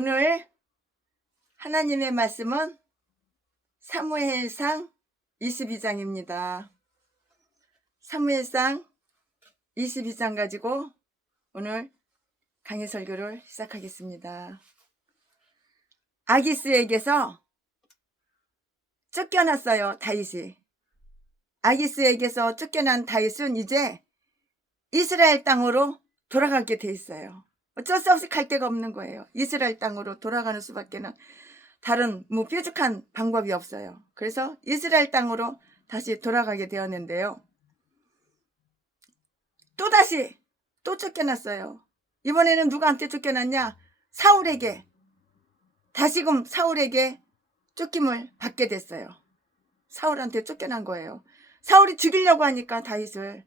오늘 하나님의 말씀은 사무엘상 22장입니다. 사무엘상 22장 가지고 오늘 강의 설교를 시작하겠습니다. 아기스에게서 쫓겨났어요. 다윗이. 아기스에게서 쫓겨난 다윗은 이제 이스라엘 땅으로 돌아가게 돼 있어요. 어쩔 수 없이 갈 데가 없는 거예요. 이스라엘 땅으로 돌아가는 수밖에는 다른 뾰족한 방법이 없어요. 그래서 이스라엘 땅으로 다시 돌아가게 되었는데요. 또다시 또 쫓겨났어요. 이번에는 누구한테 쫓겨났냐? 사울에게. 다시금 사울에게 쫓김을 받게 됐어요. 사울한테 쫓겨난 거예요. 사울이 죽이려고 하니까 다윗을.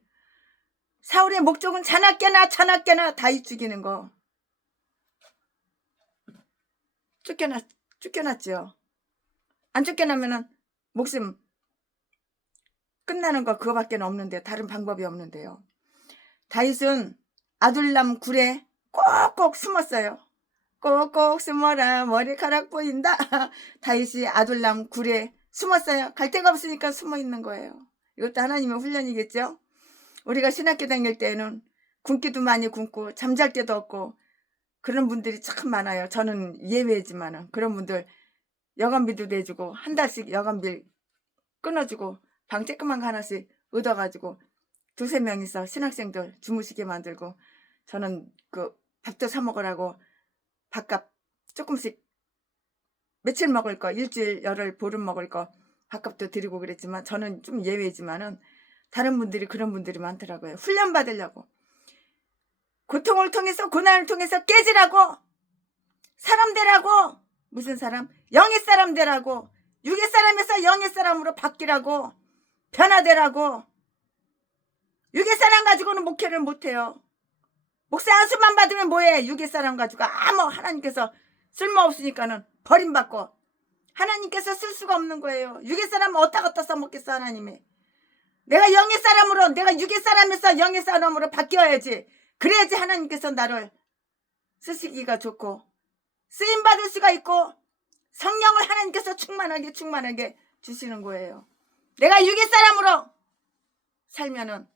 사울의 목적은 자나깨나 다윗 죽이는 거. 쫓겨났죠. 안 쫓겨나면은 목숨 끝나는 거 그거밖에 없는데 다른 방법이 없는데요. 다윗은 아둘람 굴에 꼭꼭 숨었어요. 꼭꼭 숨어라 머리카락 보인다. 다윗이 아둘람 굴에 숨었어요. 갈 데가 없으니까 숨어 있는 거예요. 이것도 하나님의 훈련이겠죠. 우리가 신학교 다닐 때는 굶기도 많이 굶고 잠잘 데도 없고 그런 분들이 참 많아요. 저는 예외지만은 그런 분들 여관비도 내주고 한 달씩 여관비 끊어주고 방 쬐끄만 거 하나씩 얻어가지고 두세 명이서 신학생들 주무시게 만들고 저는 그 밥도 사 먹으라고 밥값 조금씩 며칠 먹을 거 일주일 열흘 보름 먹을 거 밥값도 드리고 그랬지만 저는 좀 예외지만은 다른 분들이 그런 분들이 많더라고요. 훈련 받으려고 고통을 통해서 고난을 통해서 깨지라고 사람 되라고 무슨 사람? 영의 사람 되라고 육의 사람에서 영의 사람으로 바뀌라고 변화되라고. 육의 사람 가지고는 목회를 못해요. 목사 안수만 받으면 뭐해? 육의 사람 가지고 아무 하나님께서 쓸모없으니까는 버림받고 하나님께서 쓸 수가 없는 거예요. 육의 사람은 어디다 써먹겠어 하나님이. 내가 영의 사람으로 내가 육의 사람에서 영의 사람으로 바뀌어야지. 그래야지 하나님께서 나를 쓰시기가 좋고 쓰임받을 수가 있고 성령을 하나님께서 충만하게 주시는 거예요. 내가 육의 사람으로 살면은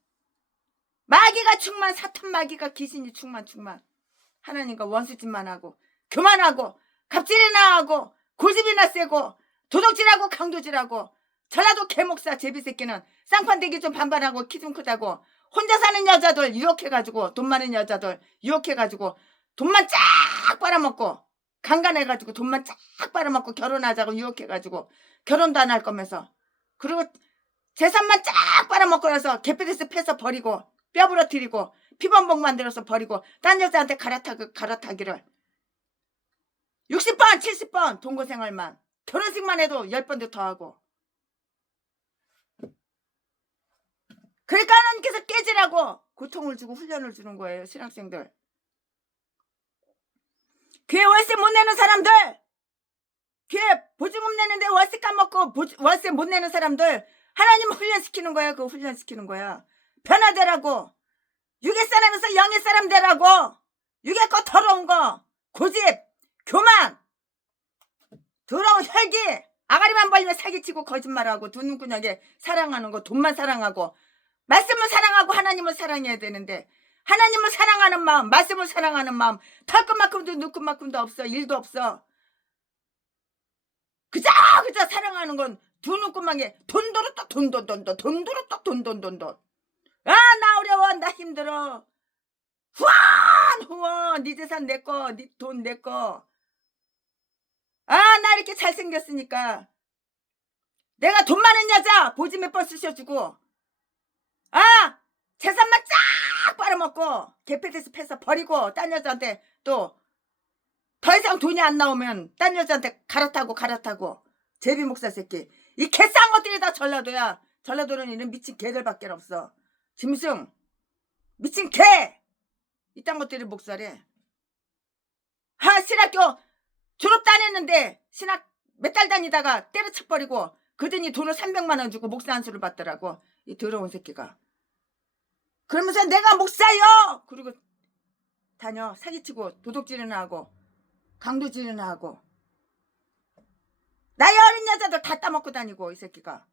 마귀가 충만 사탄 마귀가 귀신이 충만 하나님과 원수짓만 하고 교만하고 갑질이나 하고 고집이나 세고 도둑질하고 강도질하고 전라도 개목사 제비새끼는 쌍판대기 좀 반반하고 키 좀 크다고 혼자 사는 여자들 유혹해가지고 돈 많은 여자들 유혹해가지고 돈만 쫙 빨아먹고 강간해가지고 돈만 쫙 빨아먹고 결혼하자고 유혹해가지고 결혼도 안 할 거면서 그리고 재산만 쫙 빨아먹고 나서 개패드스 패서 버리고 뼈 부러뜨리고 피범벅 만들어서 버리고 딴 여자한테 갈아타기를 60번 70번 동거생활만 결혼식만 해도 10번도 더 하고. 그러니까 하나님께서 깨지라고 고통을 주고 훈련을 주는 거예요. 신학생들 교회 월세 못 내는 사람들 교회 보증금 내는데 월세 까먹고 월세 못 내는 사람들 하나님 훈련시키는 거야. 그거 훈련시키는 거야. 변화되라고 육의 사람에서 영의 사람 되라고. 육의 거 더러운 거 고집 교만 더러운 혈기 아가리만 벌리면 사기치고 거짓말하고 두 눈구녕에 사랑하는 거 돈만 사랑하고 말씀을 사랑하고 하나님을 사랑해야 되는데 하나님을 사랑하는 마음 말씀을 사랑하는 마음 털끝만큼도 눈끝만큼도 없어. 일도 없어. 그저 사랑하는 건 두 눈구멍에 돈도로떡 돈돈돈돈 아 나 어려워 나 힘들어 후원 네 재산 내꺼 네 돈 내꺼. 아 나 이렇게 잘생겼으니까 내가 돈 많은 여자 보지 몇 번 쑤셔주고 아 재산만 쫙 빨아먹고 개패드스 패서 버리고 딴 여자한테 또 더 이상 돈이 안 나오면 딴 여자한테 갈아타고 제비 목사 새끼 이 개싼 것들이 다 전라도야. 전라도는 이런 미친 개들밖에 없어. 짐승 미친 개 이딴 것들이 목사래. 신학교 졸업도 안 했는데 신학 몇 달 다니다가 때려쳐버리고 그더니 돈을 300만 원 주고 목사 안수를 받더라고. 이 더러운 새끼가. 그러면서 내가 목사요 그리고 다녀 사기치고 도둑질이나 하고 강도질이나 하고 나이 어린 여자들 다 따먹고 다니고 이 새끼가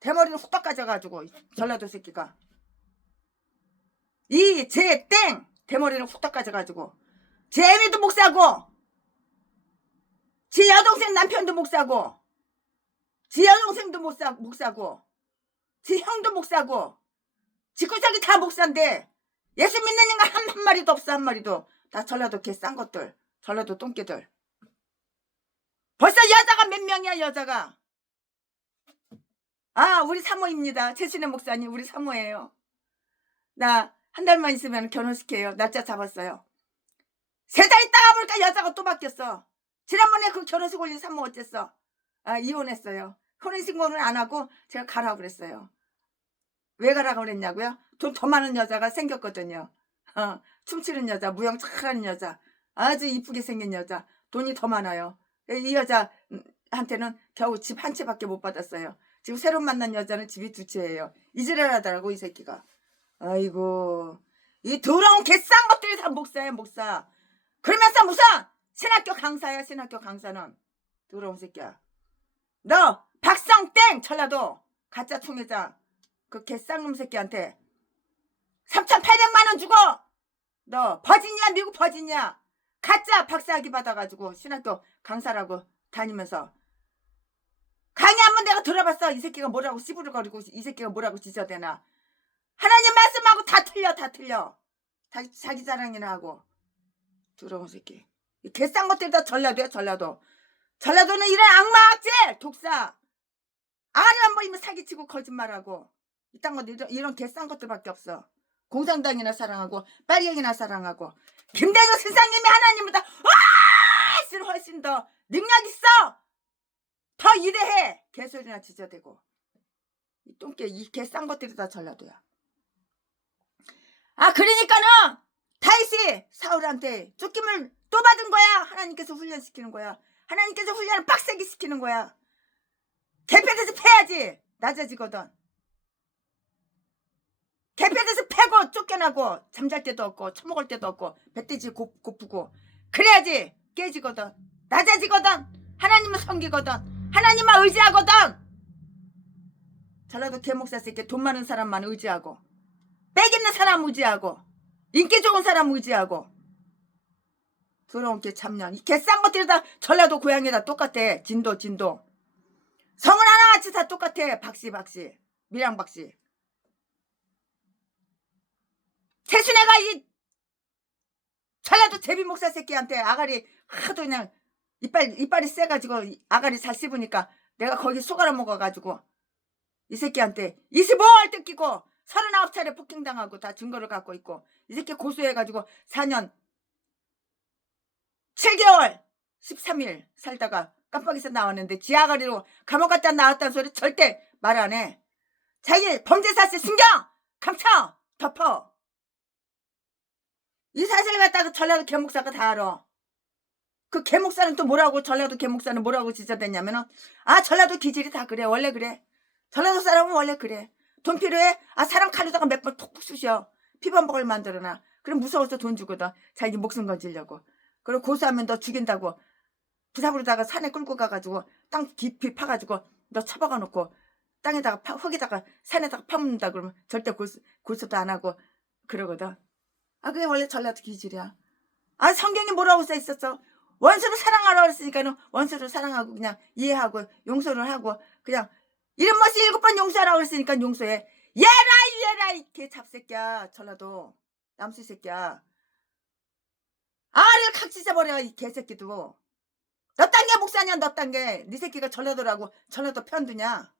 대머리는 후딱 가져가지고 전라도 새끼가 이 제 땡 대머리는 후딱 가져가지고 제 애미도 못 사고 지 여동생 남편도 못 사고 지 여동생도 못 사고 지 형도 못 사고 지구자기 다 못 산대. 예수 믿는 인간 한 마리도 없어. 한 마리도. 다 전라도 개 싼 것들. 전라도 똥개들. 벌써 여자가 몇 명이야 여자가. 아 우리 사모입니다. 최신의 목사님 우리 사모예요. 나 한 달만 있으면 결혼시켜요. 날짜 잡았어요. 3달 있다가 보니까 여자가 또 바뀌었어. 지난번에 그 결혼식 올린 사모 어쨌어? 아 이혼했어요. 혼인신고는 안 하고 제가 가라고 그랬어요. 왜 가라고 그랬냐고요? 돈 더 많은 여자가 생겼거든요. 춤추는 여자, 무용 착하는 여자, 아주 이쁘게 생긴 여자, 돈이 더 많아요. 이 여자한테는 겨우 집 한 채밖에 못 받았어요. 지금 새로 만난 여자는 집이 2채예요. 이지랄 하더라고 이 새끼가. 아이고 이 더러운 개싼 것들이 다 목사야 목사. 그러면서 무슨 신학교 강사야 신학교 강사는. 더러운 새끼야. 너 박성땡 전라도 가짜 총회장 그 개쌍놈 새끼한테 3,800만 원 주고 너 버지니아 미국 버지니아 가짜 박사학위 받아가지고 신학교 강사라고 다니면서 강의 한번 내가 들어봤어. 이 새끼가 뭐라고 씨부르거리고 이 새끼가 뭐라고 지저대나. 하나님 말씀하고 다 틀려. 자기 자랑이나 하고. 더러운 새끼. 이 개싼 것들이 다 전라도야 전라도. 전라도는 이런 악마악질 독사. 아가리 한 번이면 사기치고 거짓말하고. 이딴 것들 이런 개싼 것들밖에 없어. 공산당이나 사랑하고 빨갱이나 사랑하고. 김대중 스승님이 하나님보다 훨씬 더 능력 있어. 더 이래해. 개소리나 지저대고. 이 똥개 이 개싼 것들이 다 전라도야. 아 그러니까는 다윗이 사울한테 쫓김을 또 받은 거야. 하나님께서 훈련시키는 거야. 하나님께서 훈련을 빡세게 시키는 거야. 개패돼서 패야지 낮아지거든. 개패돼서 패고 쫓겨나고 잠잘 때도 없고 처먹을 때도 없고 뱃돼지 고프고 그래야지 깨지거든. 낮아지거든. 하나님을 섬기거든. 하나님만 의지하거든. 전라도 개목사 새끼 돈 많은 사람만 의지하고 빽 있는 사람 의지하고 인기 좋은 사람 의지하고 더러운 개 참년. 이 개싼 것들이 다 전라도 고향이 다 똑같아. 진도 성은 하나같이 다 똑같아. 박씨 밀양박씨. 최순애가 이 전라도 제비 목사 새끼한테 아가리 하도 그냥 이빨이 세가지고 아가리 잘 씹으니까 내가 거기 속아라 먹어가지고 이 새끼한테 25월 뜯기고 39차례 폭행당하고 다 증거를 갖고 있고 이 새끼 고소해가지고 4년 7개월 13일 살다가 깜빡이서 나왔는데 지 아가리로 감옥 갔다 나왔다는 소리 절대 말 안 해. 자기 범죄 사실 숨겨 감춰 덮어. 이 사실을 갖다가 전라도 개목사가 다 알아. 그 개목사는 또 뭐라고 전라도 개목사는 뭐라고 지저댔냐면은 전라도 기질이 다 그래. 원래 그래. 전라도 사람은 원래 그래. 돈 필요해? 사람 칼로다가 몇 번 톡톡 쑤셔. 피범벅을 만들어놔. 그럼 무서워서 돈 주거든. 자기 목숨 건지려고. 그리고 고소하면 너 죽인다고 부사부로다가 산에 끌고 가가지고 땅 깊이 파가지고 너 처박아 놓고 땅에다가 흙에다가 산에다가 파묻는다 그러면 절대 고소도 안 하고 그러거든. 그게 원래 전라도 기질이야. 성경에 뭐라고 써 있었어? 원수를 사랑하라고 했으니까는 원수를 사랑하고 그냥 이해하고 용서를 하고 그냥 이런 멋이 7번 용서하라고 했으니까 용서해. 얘라 이 개 잡새끼야. 전라도 남수 새끼야. 알을 칵 찢어버려 이 개새끼도. 너 딴 게 목사냐 너 딴 게. 네 새끼가 전라도라고 전라도 편드냐.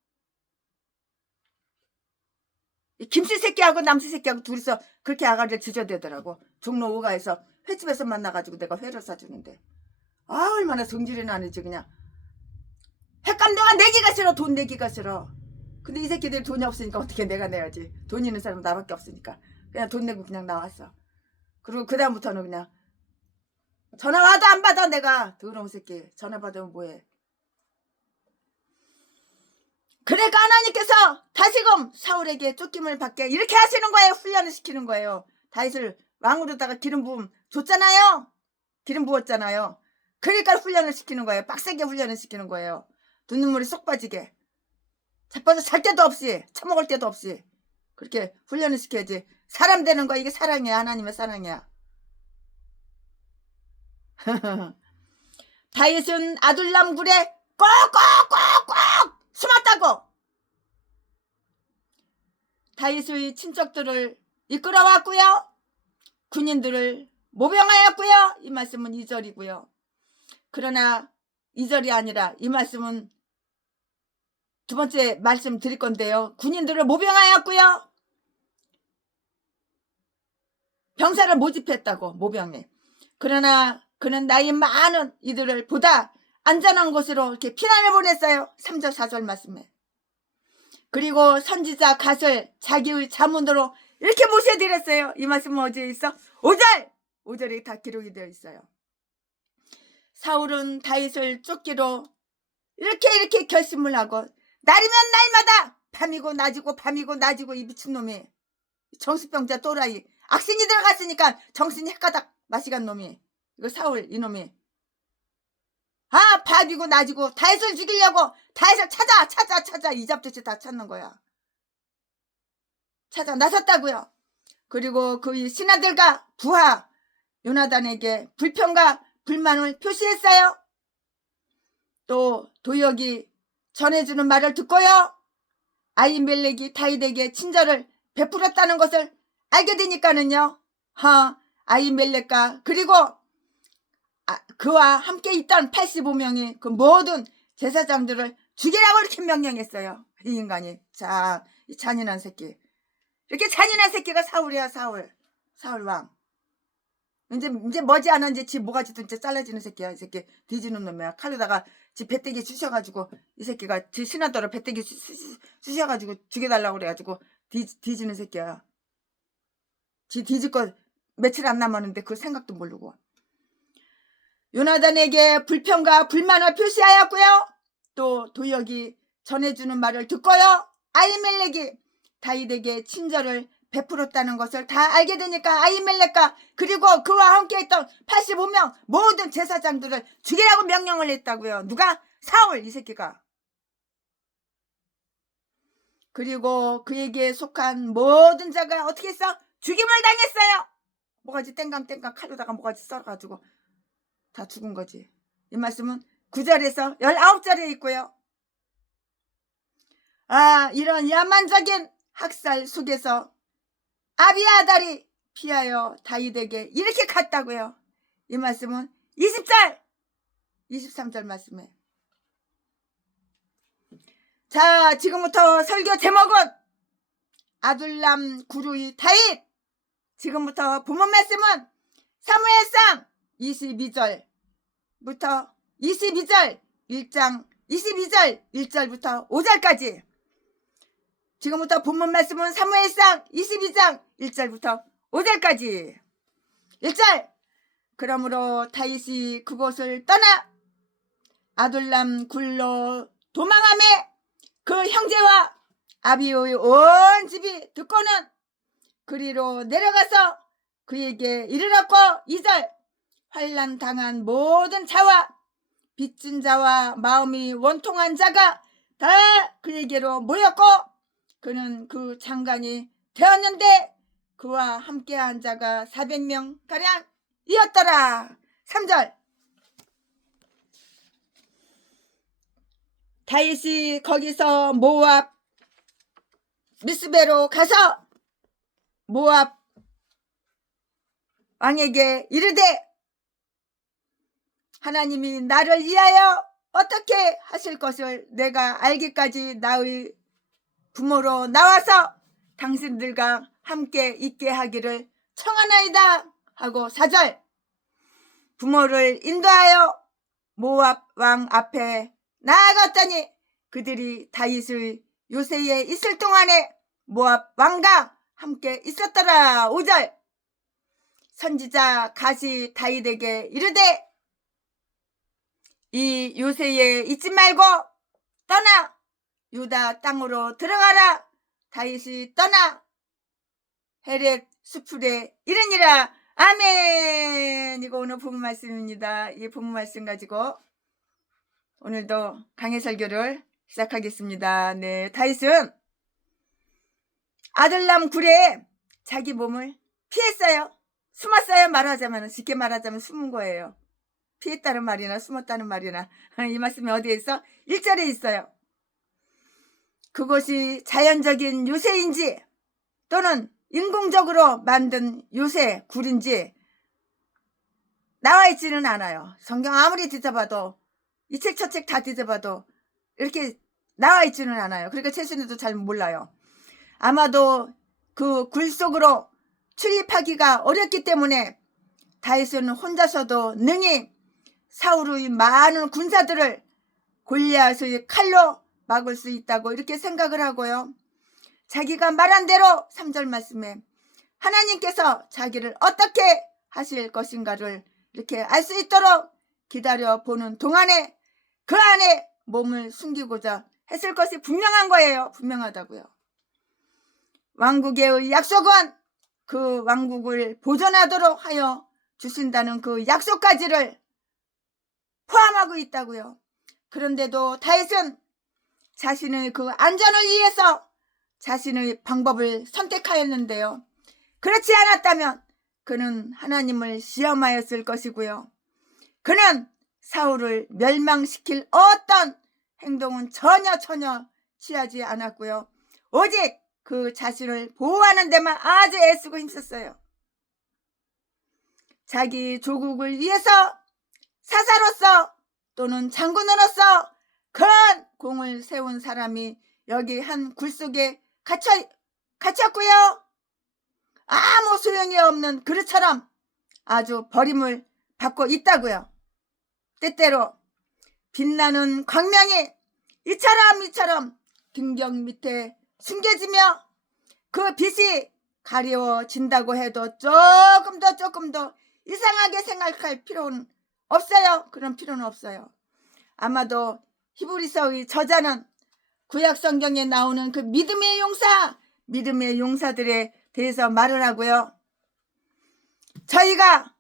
이 김씨 새끼하고 남씨 새끼하고 둘이서 그렇게 아가리를 지저대더라고. 종로 5가에서 횟집에서 만나가지고 내가 회를 사주는데 얼마나 성질이 나는지 그냥. 횟값 내가 내기가 싫어. 돈 내기가 싫어. 근데 이 새끼들이 돈이 없으니까 어떻게 내가 내야지. 돈 있는 사람은 나밖에 없으니까 그냥 돈 내고 그냥 나왔어. 그리고 그 다음부터는 그냥 전화 와도 안 받아. 내가 더러운 새끼. 전화 받으면 뭐해. 그러니까 하나님께서 다시금 사울에게 쫓김을 받게 이렇게 하시는 거예요. 훈련을 시키는 거예요. 다윗을 왕으로다가 기름 부음 줬잖아요. 기름 부었잖아요. 그러니까 훈련을 시키는 거예요. 빡세게 훈련을 시키는 거예요. 두 눈물이 쏙 빠지게. 자빠져 잘 때도 없이, 처먹을 때도 없이 그렇게 훈련을 시켜야지. 사람 되는 거 이게 사랑이야. 하나님의 사랑이야. 다윗은 아둘람 굴에 꼭꼭꼭꼭 숨었다고. 다윗의 친척들을 이끌어왔고요. 군인들을 모병하였고요. 이 말씀은 2절이고요. 그러나 2절이 아니라 이 말씀은 두 번째 말씀 드릴 건데요. 군인들을 모병하였고요. 병사를 모집했다고 모병에. 그러나 그는 나이 많은 이들을 보다 안전한 곳으로 이렇게 피난을 보냈어요. 3절 4절 말씀에. 그리고 선지자 갓을 자기의 자문으로 이렇게 모셔드렸어요. 이 말씀은 어디에 있어? 5절! 5절에 다 기록이 되어 있어요. 사울은 다윗을 쫓기로 이렇게 결심을 하고 날이면 날마다 밤이고 낮이고 밤이고 낮이고 이 미친놈이 정신병자 또라이 악신이 들어갔으니까 정신이 헷가닥 마시간 놈이 이거 사울 이놈이 밤이고 낮이고 다윗을 죽이려고 다윗을 찾아 이잡듯이 다 찾는 거야. 찾아 나섰다고요. 그리고 그의 신하들과 부하 요나단에게 불평과 불만을 표시했어요. 또 도역이 전해주는 말을 듣고요. 아히멜렉이 다윗에게 친절을 베풀었다는 것을 알게 되니까는요. 아히멜렉과 그리고 그와 함께 있던 85명이 그 모든 제사장들을 죽이라고 이렇게 명령했어요. 이 인간이. 자, 이 잔인한 새끼. 이렇게 잔인한 새끼가 사울이야. 사울 왕. 이제 머지않아 이제 지 모가지도 이제 잘라지는 새끼야. 이 새끼 뒤지는 놈이야. 칼로다가 지 배때기 쑤셔가지고 이 새끼가 지 신하더러 배때기 쑤셔가지고 죽여달라고 그래가지고 뒤지는 새끼야. 지 뒤질 거 며칠 안 남았는데 그 생각도 모르고. 요나단에게 불평과 불만을 표시하였고요. 또 도역이 전해주는 말을 듣고요. 아히멜렉이 다윗에게 친절을 베풀었다는 것을 다 알게 되니까 아히멜렉과 그리고 그와 함께 있던 85명 모든 제사장들을 죽이라고 명령을 했다고요. 누가? 사울 이 새끼가. 그리고 그에게 속한 모든 자가 어떻게 했어? 죽임을 당했어요. 모가지 땡깡땡깡 칼로다가 모가지 썰어가지고 다 죽은 거지. 이 말씀은 9절에서 19절에 있고요. 이런 야만적인 학살 속에서 아비아달이 피하여 다윗에게 이렇게 갔다고요. 이 말씀은 20절 23절 말씀에. 자, 지금부터 설교 제목은 아둘람 구루의 다윗. 지금부터 본문 말씀은 사무엘상 22절부터 22절 1장 22절 1절부터 5절까지. 지금부터 본문 말씀은 사무엘상 22장 1절부터 5절까지. 1절. 그러므로 다윗이 그곳을 떠나 아둘람 굴로 도망하매 그 형제와 아비의 온 집이 듣고는 그리로 내려가서 그에게 이르렀고. 2절. 환난 당한 모든 자와 빚진 자와 마음이 원통한 자가 다 그에게로 모였고 그는 그 장관이 되었는데 그와 함께한 자가 400명 가량 이었더라. 3절. 다윗이 거기서 모압 미스베로 가서 모압 왕에게 이르되 하나님이 나를 위하여 어떻게 하실 것을 내가 알기까지 나의 부모로 나와서 당신들과 함께 있게 하기를 청하나이다 하고. 4절. 부모를 인도하여 모압 왕 앞에 나아갔더니 그들이 다윗의 요새에 있을 동안에 모압 왕과 함께 있었더라. 5절. 선지자 갓이 다윗에게 이르되 이 요새에 있지 말고 떠나 유다 땅으로 들어가라. 다윗이 떠나 헤렛 수풀에 이르니라 아멘. 이거 오늘 본문 말씀입니다. 이 본문 말씀 가지고 오늘도 강해 설교를 시작하겠습니다. 네, 다윗은 아들람 굴에 자기 몸을 피했어요. 숨었어요. 말하자면, 쉽게 말하자면 숨은 거예요. 피했다는 말이나 숨었다는 말이나 이 말씀이 어디에 있어? 1절에 있어요. 그것이 자연적인 요새인지 또는 인공적으로 만든 요새 굴인지 나와 있지는 않아요. 성경 아무리 뒤져봐도 이 책 저 책 다 뒤져봐도 이렇게 나와 있지는 않아요. 그러니까 최순이도 잘 몰라요. 아마도 그 굴 속으로 출입하기가 어렵기 때문에 다윗은 혼자서도 능히 사울의 많은 군사들을 골리앗의 칼로 막을 수 있다고 이렇게 생각을 하고요. 자기가 말한 대로 3절 말씀에 하나님께서 자기를 어떻게 하실 것인가를 이렇게 알 수 있도록 기다려보는 동안에 그 안에 몸을 숨기고자 했을 것이 분명한 거예요. 분명하다고요. 왕국의 약속은 그 왕국을 보존하도록 하여 주신다는 그 약속까지를 포함하고 있다고요. 그런데도 다윗은 자신의 그 안전을 위해서 자신의 방법을 선택하였는데요. 그렇지 않았다면 그는 하나님을 시험하였을 것이고요. 그는 사울을 멸망시킬 어떤 행동은 전혀 취하지 않았고요. 오직 그 자신을 보호하는 데만 아주 애쓰고 힘썼어요. 자기 조국을 위해서 사사로서 또는 장군으로서 큰 공을 세운 사람이 여기 한 굴 속에 갇혔고요. 아무 소용이 없는 그릇처럼 아주 버림을 받고 있다고요. 때때로 빛나는 광명이 이처럼 등경 밑에 숨겨지며 그 빛이 가려워진다고 해도 조금 더 이상하게 생각할 필요는 없어요. 그런 필요는 없어요. 아마도 히브리서의 저자는 구약 성경에 나오는 그 믿음의 용사들에 대해서 말을 하고요. 저희가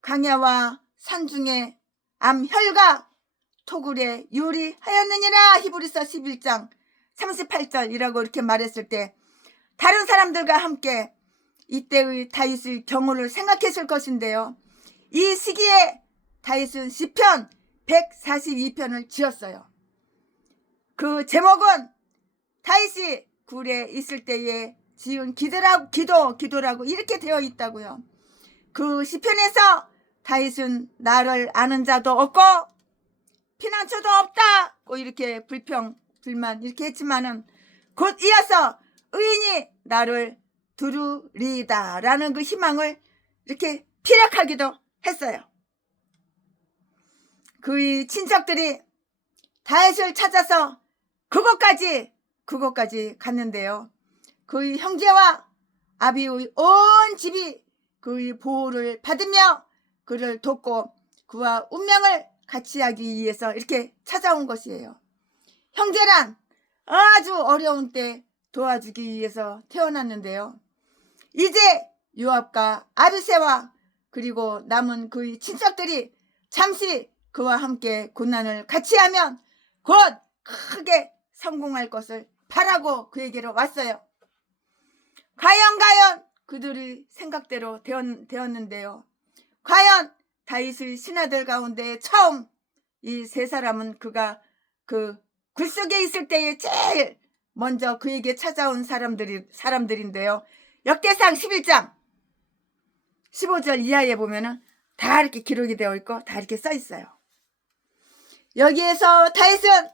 광야와 산중에 암혈과 토굴에 유리하였느니라. 히브리서 11장 38절이라고 이렇게 말했을 때 다른 사람들과 함께 이때의 다윗의 경우를 생각했을 것인데요. 이 시기에 다윗은 시편 142편을 지었어요. 그 제목은 다윗이 굴에 있을 때에 지은 기도라고 이렇게 되어 있다고요. 그 시편에서 다윗은 나를 아는 자도 없고 피난처도 없다고 이렇게 불만 이렇게 했지만은 곧 이어서 의인이 나를 두루리다 라는 그 희망을 이렇게 피력하기도 했어요. 그의 친척들이 다윗을 찾아서 그곳까지 갔는데요. 그의 형제와 아비의 온 집이 그의 보호를 받으며 그를 돕고 그와 운명을 같이 하기 위해서 이렇게 찾아온 것이에요. 형제란 아주 어려운 때 도와주기 위해서 태어났는데요. 이제 요압과 아비새와 그리고 남은 그의 친척들이 잠시 그와 함께 고난을 같이 하면 곧 크게 성공할 것을 바라고 그에게로 왔어요. 과연 그들의 생각대로 되었는데요. 과연 다윗의 신하들 가운데 처음 이 세 사람은 그가 그 굴 속에 있을 때에 제일 먼저 그에게 찾아온 사람들인데요. 역대상 11장 15절 이하에 보면은 다 이렇게 기록이 되어 있고 다 이렇게 써 있어요. 여기에서 다윗은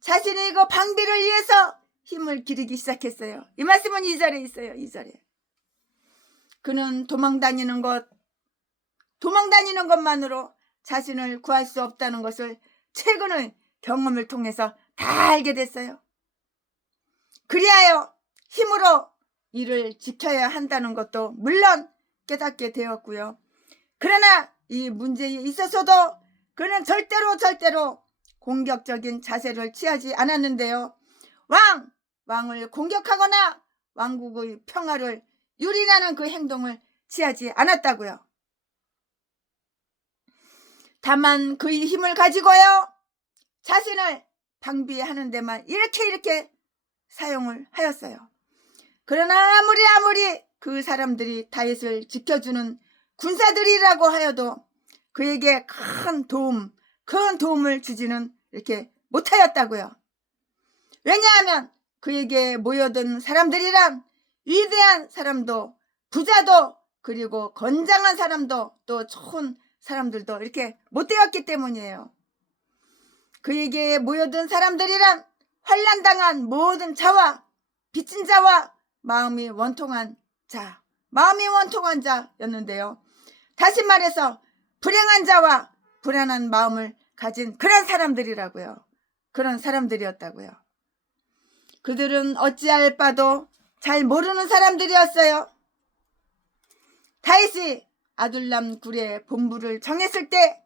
자신의 그 방비를 위해서 힘을 기르기 시작했어요. 이 말씀은 2절에 있어요. 2절에. 그는 도망다니는 것만으로 자신을 구할 수 없다는 것을 최근의 경험을 통해서 다 알게 됐어요. 그리하여 힘으로 이를 지켜야 한다는 것도 물론 깨닫게 되었고요. 그러나 이 문제에 있어서도 그는 절대로 공격적인 자세를 취하지 않았는데요. 왕을 공격하거나 왕국의 평화를 유린하는 그 행동을 취하지 않았다고요. 다만 그의 힘을 가지고요, 자신을 방비하는 데만 이렇게 사용을 하였어요. 그러나 아무리 그 사람들이 다윗을 지켜주는 군사들이라고 하여도 그에게 큰 도움을 주지는 이렇게 못하였다고요. 왜냐하면 그에게 모여든 사람들이란 위대한 사람도, 부자도, 그리고 건장한 사람도, 또 좋은 사람들도 이렇게 못되었기 때문이에요. 그에게 모여든 사람들이란 환난당한 모든 자와 빚진 자와 마음이 원통한 자였는데요. 다시 말해서 불행한 자와 불안한 마음을 가진 그런 사람들이라고요. 그런 사람들이었다고요. 그들은 어찌할 바도 잘 모르는 사람들이었어요. 다윗이 아둘람 굴의 본부를 정했을 때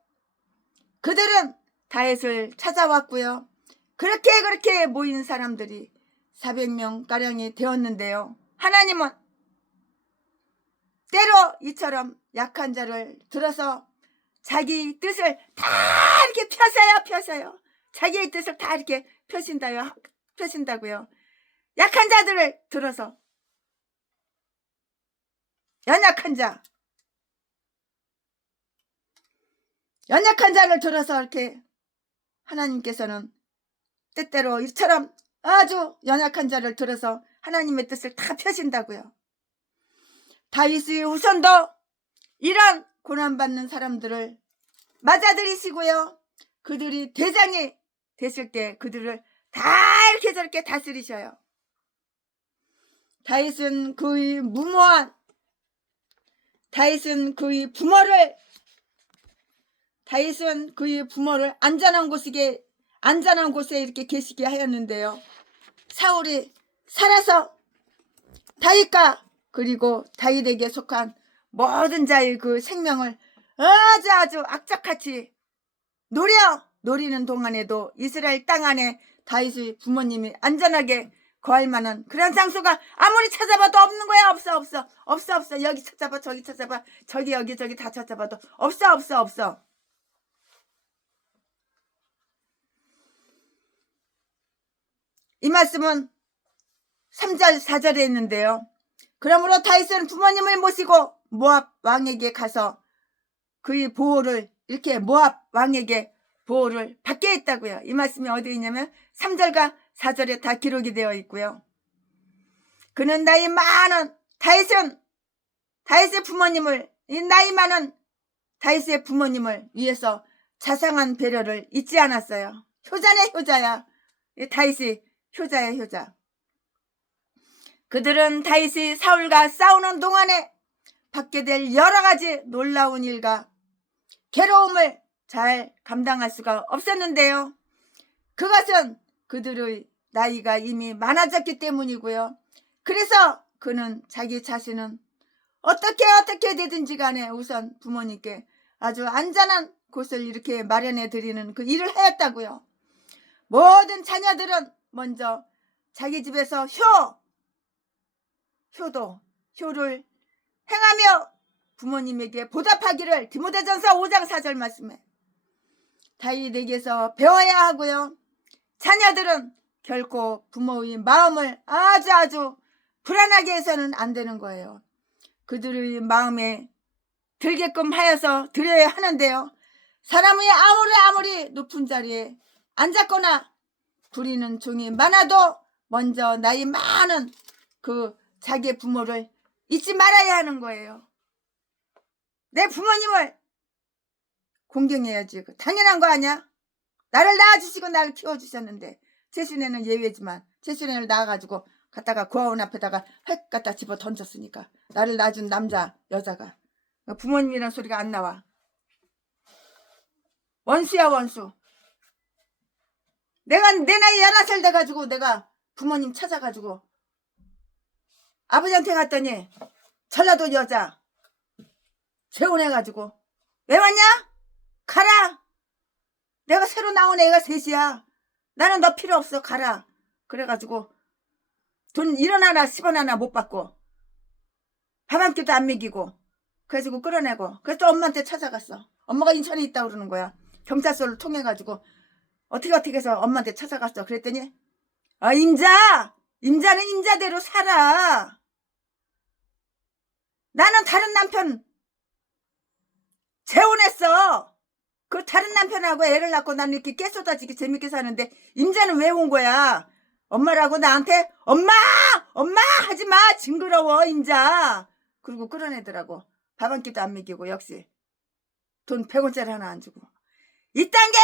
그들은 다윗을 찾아왔고요. 그렇게 모인 사람들이 400명가량이 되었는데요. 하나님은 때로 이처럼 약한 자를 들어서 자기 뜻을 다 이렇게 펴서요. 자기의 뜻을 다 이렇게 펴신다고요. 약한 자들을 들어서, 연약한 자를 들어서 이렇게 하나님께서는 때때로 이처럼 아주 연약한 자를 들어서 하나님의 뜻을 다 펴신다고요. 다윗의 후손도 이런 고난받는 사람들을 맞아들이시고요, 그들이 대장이 됐을 때 그들을 다 이렇게 저렇게 다스리셔요. 다윗은 그의 부모를 안전한 곳에 이렇게 계시게 하였는데요. 사울이 살아서 다윗과 그리고 다윗에게 속한 모든 자의 그 생명을 아주 악착같이 노리는 동안에도 이스라엘 땅 안에 다윗의 부모님이 안전하게 거할 만한 그런 장소가 아무리 찾아봐도 없는 거야. 없어. 여기 찾아봐, 저기 찾아봐, 저기 다 찾아봐도 없어. 이 말씀은 3절 4절에 있는데요. 그러므로 다윗은 부모님을 모시고 모압 왕에게 가서 그의 보호를, 이렇게 모압 왕에게 보호를 받게 했다고요. 이 말씀이 어디에 있냐면 3절과 4절에 다 기록이 되어 있고요. 그는 나이 많은 다윗의 부모님을 위해서 자상한 배려를 잊지 않았어요. 효자네 효자야. 다윗이 효자야 효자. 그들은 다윗이 사울과 싸우는 동안에 받게 될 여러 가지 놀라운 일과 괴로움을 잘 감당할 수가 없었는데요. 그것은 그들의 나이가 이미 많아졌기 때문이고요. 그래서 그는 자기 자신은 어떻게 되든지 간에 우선 부모님께 아주 안전한 곳을 이렇게 마련해 드리는 그 일을 하였다고요. 모든 자녀들은 먼저 자기 집에서 효를 행하며 부모님에게 보답하기를 디모데전서 5장 4절 말씀에 다윗에게서 배워야 하고요. 자녀들은 결코 부모의 마음을 아주 불안하게 해서는 안 되는 거예요. 그들의 마음에 들게끔 하여서 드려야 하는데요. 사람이 아무리 높은 자리에 앉았거나 부리는 종이 많아도 먼저 나이 많은 그 자기의 부모를 잊지 말아야 하는 거예요. 내 부모님을 공경해야지. 당연한 거 아니야? 나를 낳아주시고 나를 키워주셨는데, 최신에는 예외지만 최신에를 낳아가지고 갖다가 고아원 앞에다가 획 갖다 집어 던졌으니까 나를 낳아준 여자가 부모님이라는 소리가 안 나와. 원수야 원수. 내가 내 나이 11살 돼가지고 내가 부모님 찾아가지고 아버지한테 갔더니 전라도 여자 재혼해가지고 왜 왔냐? 가라. 내가 새로 나온 애가 셋이야. 나는 너 필요 없어. 가라. 그래가지고 돈 1원 하나 10원 하나 못 받고 밥 한 끼도 안 먹이고 그래가지고 끌어내고 그래서 또 엄마한테 찾아갔어. 엄마가 인천에 있다고 그러는 거야. 경찰서를 통해가지고 어떻게 해서 엄마한테 찾아갔어. 그랬더니 임자는 임자대로 살아. 나는 다른 남편 재혼했어. 그 다른 남편하고 애를 낳고 나는 이렇게 깨쏟아지게 재밌게 사는데 임자는 왜 온 거야? 엄마라고 나한테 엄마 하지마 징그러워 임자. 그리고 끌어내더라고. 밥 한 끼도 안 먹이고 역시 돈 100원짜리 하나 안 주고. 이딴 게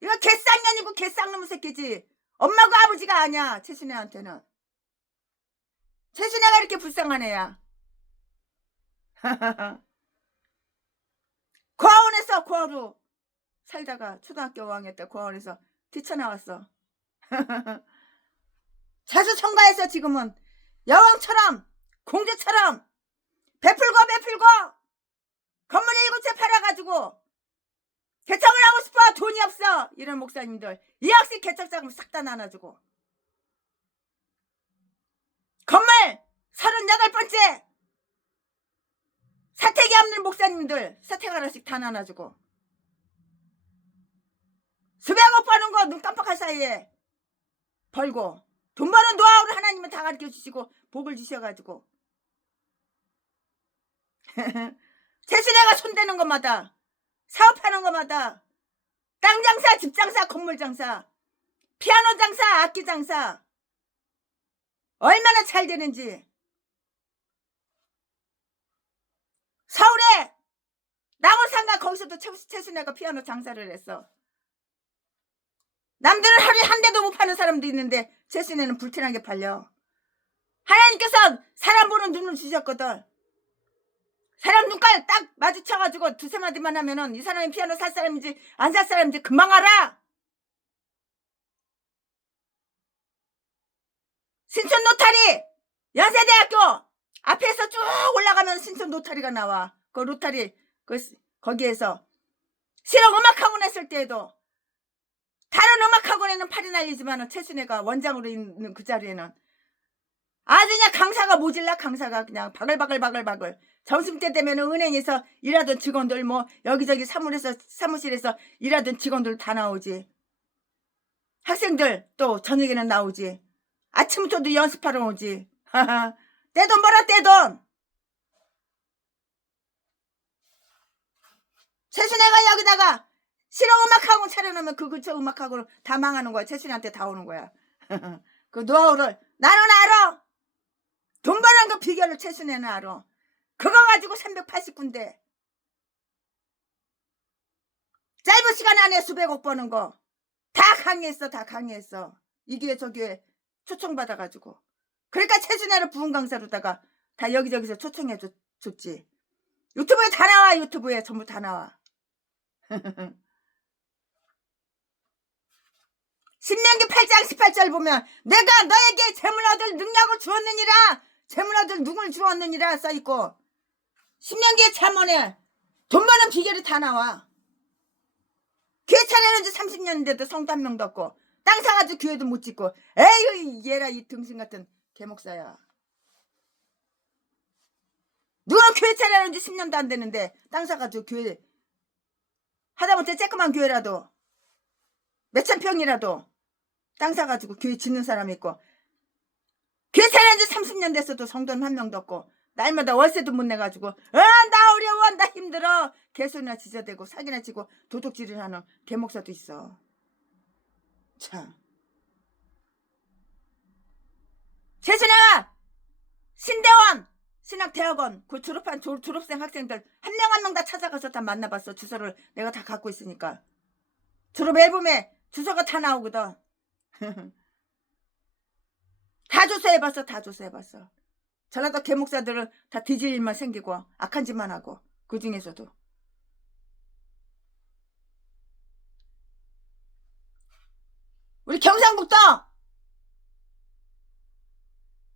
이거 개쌍년이고 개쌍놈의 새끼지. 엄마고 아버지가 아니야. 최순애한테는. 최순애가 이렇게 불쌍한 애야. 고아원에서 고아로 살다가 초등학교 5학년 때 고아원에서 뛰쳐나왔어. 자수 청가해서 지금은 여왕처럼 공주처럼 베풀고 건물 7채 팔아가지고 개척을 하고 싶어. 돈이 없어. 이런 목사님들 이 역시 개척 자금 싹 다 나눠주고 건물 38번째 사택이 없는 목사님들 사택 하나씩 다 나눠주고 수백억 버는 거 눈 깜빡할 사이에 벌고 돈 버는 노하우를 하나님은 다 가르쳐주시고 복을 주셔가지고 최순애가 손대는 것마다 사업하는 것마다 땅 장사, 집 장사, 건물 장사, 피아노 장사, 악기 장사 얼마나 잘 되는지. 서울에 나무상가 거기서도 최순애가 피아노 장사를 했어. 남들은 하루에 한 대도 못 파는 사람도 있는데 최순애는 불티나게 팔려. 하나님께서 사람 보는 눈을 주셨거든. 사람 눈깔 딱 마주쳐가지고 두세 마디만 하면은 이 사람이 피아노 살 사람인지 안 살 사람인지 금방 알아. 신촌 노타리 연세대학교 앞에서 쭉 올라가면 신촌 노타리가 나와. 그 노타리 거기에서 실용음악학원 했을 때에도 다른 음악학원에는 팔이 날리지만 최순애가 원장으로 있는 그 자리에는 아주 그냥 강사가 모질라. 강사가 그냥 바글바글 점심때 되면 은행에서 일하던 직원들 뭐 여기저기 사무실에서 일하던 직원들 다 나오지. 학생들 또 저녁에는 나오지. 아침부터도 연습하러 오지. 떼돈 벌어 떼돈. 최순애가 여기다가 실용음악학원 차려놓으면 그 근처 음악학원 다 망하는 거야. 최순애한테 다 오는 거야. 그 노하우를 나는 알아. 돈 버는 그 비결을 최순애는 알아. 그거 가지고 389군데 짧은 시간 안에 수백억 버는 거 다 강의했어. 이 교회 저 교회 초청받아가지고. 그러니까 최순애를 부흥 강사로다가 다 여기저기서 초청해줬지. 유튜브에 다 나와. 유튜브에 전부 다 나와. 신명기 8장 18절 보면 내가 너에게 재물 얻을 능력을 주었느니라. 재물 얻을 능을 주었느니라 써있고 신명기의 잠언에 돈 버는 비결이 다 나와. 교회 차려는 지 30년인데도 성도 한 명도 없고 땅 사가지고 교회도 못 짓고 에휴 얘라 이 등신 같은 개목사야. 누가 교회 차려는 지 10년도 안 되는데 땅 사가지고 교회 하다못해 쬐끄만 교회라도 몇천 평이라도 땅 사가지고 교회 짓는 사람이 있고 교회 차려는 지 30년 됐어도 성도는 한 명도 없고 날마다 월세도 못 내가지고 나 어려워 나 힘들어 개소리나 지저대고 사기나 치고 도둑질을 하는 개목사도 있어. 참. 최순애가 신대원 신학대학원 그 졸업한 졸업생 학생들 한 명 한 명 다 찾아가서 다 만나봤어. 주소를 내가 다 갖고 있으니까. 졸업 앨범에 주소가 다 나오거든. 다 조사해봤어. 전라도 개목사들은 다 뒤질 일만 생기고 악한 짓만 하고 그 중에서도 우리 경상북도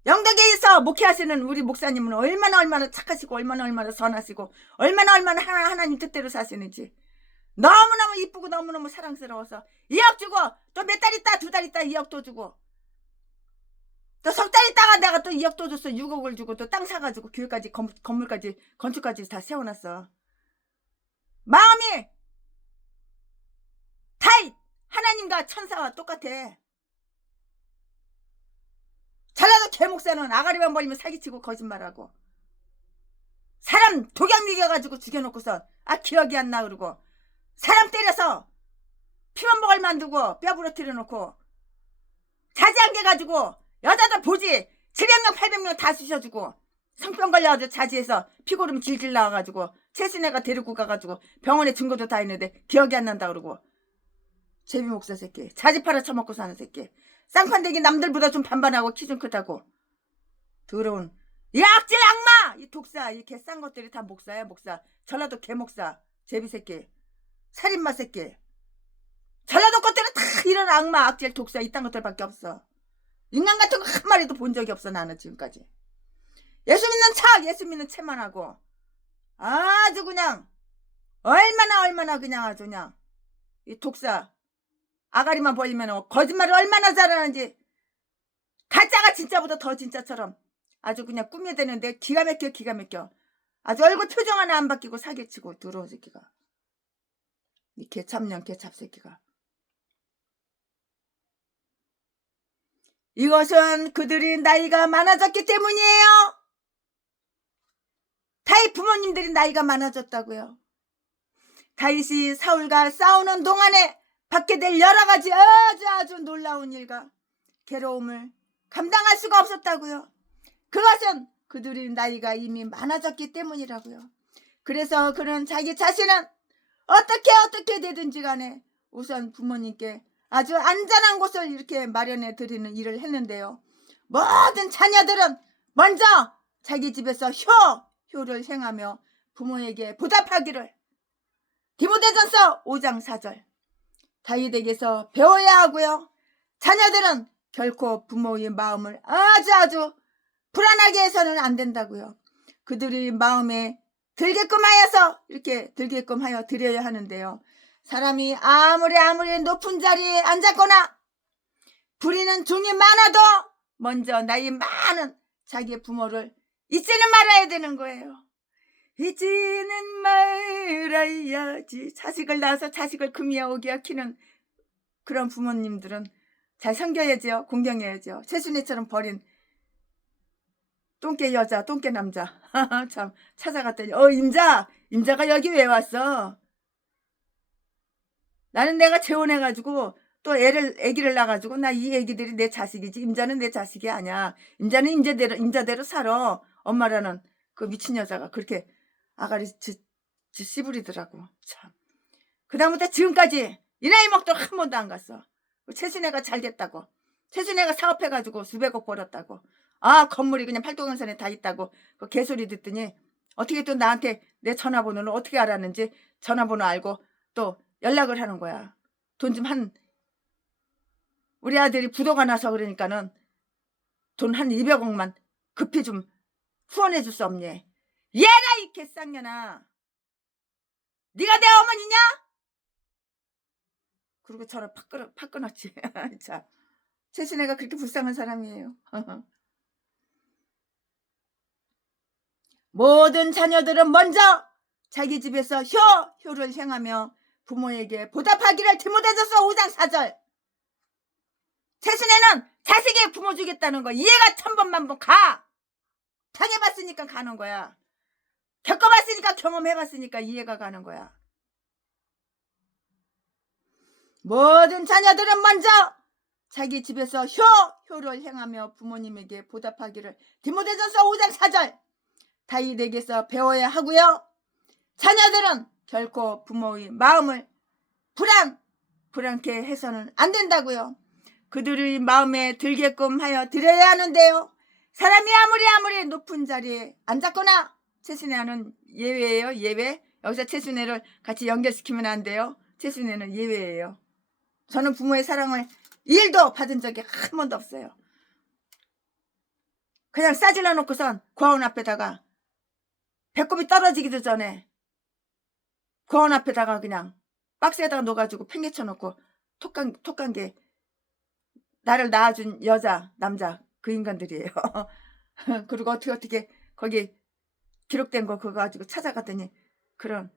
영덕에서 목회하시는 우리 목사님은 얼마나 착하시고 얼마나 선하시고 얼마나 하나님 뜻대로 사시는지 너무너무 이쁘고 너무너무 사랑스러워서 2억 주고 또 몇 달 있다 2달 있다 2억 또 주고 또 석 달 있다가 내가 또 2억 또 줬어. 6억을 주고 또 땅 사가지고 교회까지 건물까지 건축까지 다 세워놨어. 마음이 다 하나님과 천사와 똑같아. 잘나도 개목사는 아가리만 벌리면 사기치고 거짓말하고 사람 독약 먹여가지고 죽여놓고서 기억이 안 나 그러고 사람 때려서 피만 먹을 만두고 뼈 부러뜨려 놓고 자지한 게 가지고 여자들 보지 700명 800명 다 쑤셔주고 성병 걸려가지고 자지에서 피고름 질질 나와가지고 최순애가 데리고 가가지고 병원에 증거도 다 있는데 기억이 안 난다 그러고 제비 목사 새끼 자지 팔아 처먹고 사는 새끼 쌍판대기 남들보다 좀 반반하고 키 좀 크다고 더러운 이 악질 악마 이 독사 이 개싼 것들이 다 목사야 목사 전라도 개목사 제비 새끼 살인마 새끼 전라도 것들은 다 이런 악마 악질 독사 이딴 것들밖에 없어. 인간 같은 거 한 마리도 본 적이 없어 나는 지금까지. 예수 믿는 척 예수 믿는 채만 하고 아주 그냥 얼마나 그냥 아주 그냥 이 독사 아가리만 벌리면 거짓말을 얼마나 잘하는지 가짜가 진짜보다 더 진짜처럼 아주 그냥 꾸며대는데 기가 막혀 아주 얼굴 표정 하나 안 바뀌고 사기치고 더러운 새끼가 이 개참년 개찹새끼가. 이것은 그들이 나이가 많아졌기 때문이에요. 다윗 부모님들이 나이가 많아졌다고요. 다윗이 사울과 싸우는 동안에 받게 될 여러 가지 아주 놀라운 일과 괴로움을 감당할 수가 없었다고요. 그것은 그들이 나이가 이미 많아졌기 때문이라고요. 그래서 그는 자기 자신은 어떻게 되든지 간에 우선 부모님께 아주 안전한 곳을 이렇게 마련해 드리는 일을 했는데요. 모든 자녀들은 먼저 자기 집에서 효를 행하며 부모에게 보답하기를 디모데전서 5장 4절 다윗에게서 배워야 하고요. 자녀들은 결코 부모의 마음을 아주 불안하게 해서는 안 된다고요. 그들이 마음에 들게끔 하여서 이렇게 들게끔 하여 드려야 하는데요. 사람이 아무리 높은 자리에 앉았거나 부리는 종이 많아도 먼저 나이 많은 자기의 부모를 잊지는 말아야 되는 거예요. 잊지는 말아야지. 자식을 낳아서 자식을 금이야 오기야 키는 그런 부모님들은 잘 섬겨야죠. 공경해야죠. 최순애처럼 버린 똥개 여자 똥개 남자 참 찾아갔더니 임자가 여기 왜 왔어? 나는 내가 재혼해가지고 또 애기를 낳아가지고 나 이 애기들이 내 자식이지 임자는 내 자식이 아니야. 임자는 임자대로 살아. 엄마라는 그 미친 여자가 그렇게 아가리 씨부리더라고. 참. 그다음부터 지금까지 이 나이 먹도록 한 번도 안 갔어. 최순애가 잘 됐다고. 최순애가 사업해가지고 수백억 벌었다고. 건물이 그냥 팔도강산에 다 있다고 그 개소리 듣더니 어떻게 또 나한테 내 전화번호를 어떻게 알았는지 전화번호 알고 또 연락을 하는 거야. 돈 좀 우리 아들이 부도가 나서 그러니까는 돈 한 200억만 급히 좀 후원해 줄 수 없니? 얘라 이 개쌍년아. 네가 내 어머니냐? 그리고 전화 팍 끊었지. 자, 최순애가 그렇게 불쌍한 사람이에요. 모든 자녀들은 먼저 자기 집에서 효를 행하며 부모에게 보답하기를 디모데전서 5장 4절. 최순애는 자식이 부모 주겠다는 거 이해가 천번만번 가. 당해봤으니까 가는 거야. 겪어봤으니까 경험해봤으니까 이해가 가는 거야. 모든 자녀들은 먼저 자기 집에서 효를 행하며 부모님에게 보답하기를 디모데전서 5장 4절 다윗에게서 배워야 하고요. 자녀들은 결코 부모의 마음을 불안케 해서는 안 된다고요. 그들의 마음에 들게끔 하여 드려야 하는데요. 사람이 아무리 높은 자리에 앉았거나 최순애는 예외예요. 예외. 여기서 최순애를 같이 연결시키면 안 돼요. 최순애는 예외예요. 저는 부모의 사랑을 1도 받은 적이 한 번도 없어요. 그냥 싸질러 놓고선 고아원 앞에다가 배꼽이 떨어지기도 전에 고아원 앞에다가 그냥 박스에다가 넣어가지고 팽개쳐 놓고 톡간 게 나를 낳아준 남자 그 인간들이에요. 그리고 어떻게 거기 기록된 거 그거 가지고 찾아갔더니 그런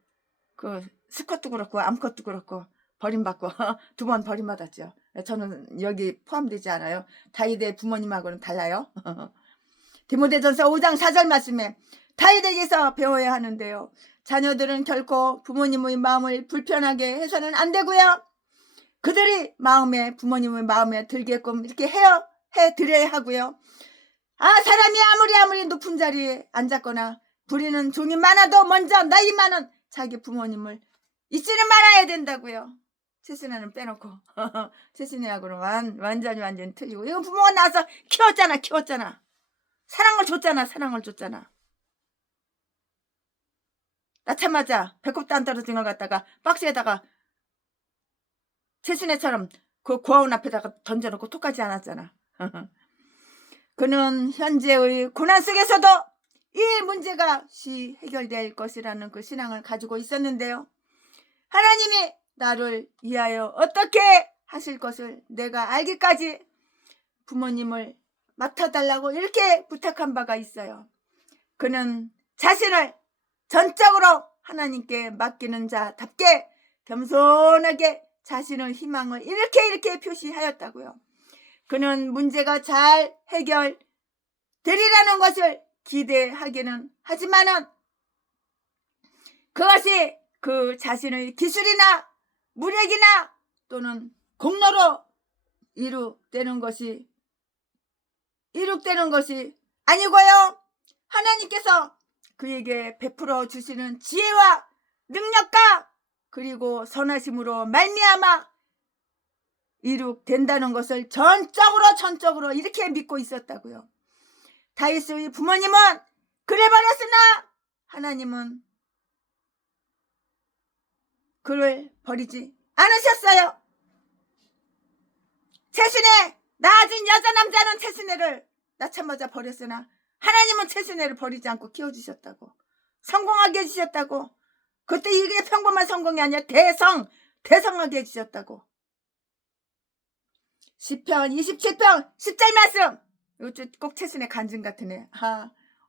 그 수컷도 그렇고 암컷도 그렇고 버림받고 2번 버림받았죠. 저는 여기 포함되지 않아요. 다윗의 부모님하고는 달라요. 디모데전서 5장 4절 말씀에 다윗에게서 배워야 하는데요. 자녀들은 결코 부모님의 마음을 불편하게 해서는 안 되고요. 그들이 부모님의 마음에 들게끔 이렇게 해드려야 하고요. 사람이 아무리 높은 자리에 앉았거나 부리는 종이 많아도 먼저 나이 많은 자기 부모님을 잊지는 말아야 된다고요. 최순애는 빼놓고 최순애하고는 완전히 틀리고, 이건 부모가 나와서 키웠잖아. 사랑을 줬잖아. 낳자마자 배꼽도 안 떨어진 걸 갖다가 박스에다가 최순애처럼 그 고아원 앞에다가 던져놓고 톡하지 않았잖아. 그는 현재의 고난 속에서도 이 문제가 해결될 것이라는 그 신앙을 가지고 있었는데요. 하나님이 나를 위하여 어떻게 하실 것을 내가 알기까지 부모님을 맡아달라고 이렇게 부탁한 바가 있어요. 그는 자신을 전적으로 하나님께 맡기는 자답게 겸손하게 자신의 희망을 이렇게 표시하였다고요. 그는 문제가 잘 해결되리라는 것을 기대하기는 하지만은 그것이 그 자신의 기술이나 무력이나 또는 공로로 이룩되는 것이 아니고요. 하나님께서 그에게 베풀어 주시는 지혜와 능력과 그리고 선하심으로 말미암아 이룩된다는 것을 전적으로 이렇게 믿고 있었다고요. 다윗의 부모님은 그래버렸으나 하나님은 그를 버리지 않으셨어요. 최순애 낳아준 여자 남자는 최순애를 낳자마자 버렸으나 하나님은 최순애를 버리지 않고 키워주셨다고, 성공하게 해주셨다고. 그때 이게 평범한 성공이 아니라 대성하게 해주셨다고. 시편 27편 10절 말씀, 이거 꼭 최순애 간증 같으네.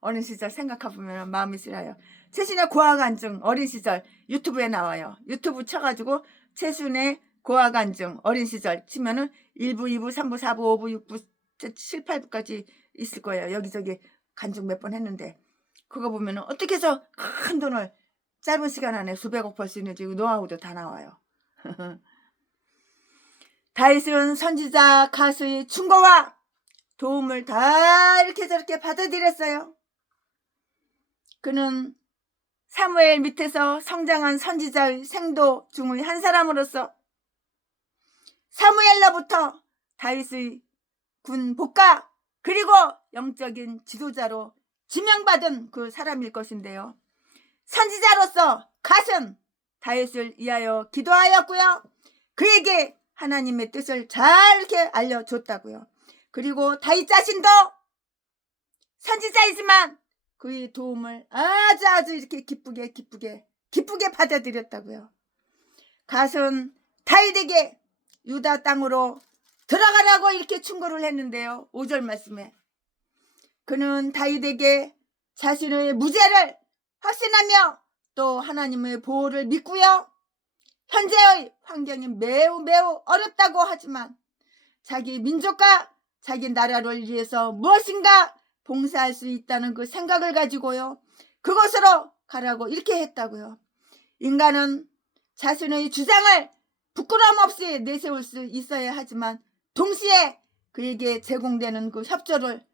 어린 시절 생각해보면 마음이 쓰라요. 최순애 고아 간증 어린 시절 유튜브에 나와요. 유튜브 쳐가지고 최순애 고아 간증 어린 시절 치면은 1부, 2부, 3부, 4부, 5부, 6부, 7, 8부까지 있을 거예요. 여기저기 간증 몇 번 했는데 그거 보면은 어떻게 해서 큰 돈을 짧은 시간 안에 수백억 벌 수 있는지 노하우도 다 나와요. 다윗은 선지자 가수의 충고와 도움을 다 이렇게 저렇게 받아들였어요. 그는 사무엘 밑에서 성장한 선지자의 생도 중의 한 사람으로서 사무엘로부터 다윗의 군 복가 그리고 영적인 지도자로 지명받은 그 사람일 것인데요. 선지자로서 갓은 다윗을 위하여 기도하였고요. 그에게 하나님의 뜻을 잘 이렇게 알려줬다고요. 그리고 다윗 자신도 선지자이지만 그의 도움을 아주 이렇게 기쁘게 받아들였다고요. 갓은 다윗에게 유다 땅으로 들어가라고 이렇게 충고를 했는데요. 5절 말씀에 그는 다윗에게 자신의 무죄를 확신하며 또 하나님의 보호를 믿고요. 현재의 환경이 매우 어렵다고 하지만 자기 민족과 자기 나라를 위해서 무엇인가 봉사할 수 있다는 그 생각을 가지고요. 그곳으로 가라고 이렇게 했다고요. 인간은 자신의 주장을 부끄러움 없이 내세울 수 있어야 하지만 동시에 그에게 제공되는 그 협조를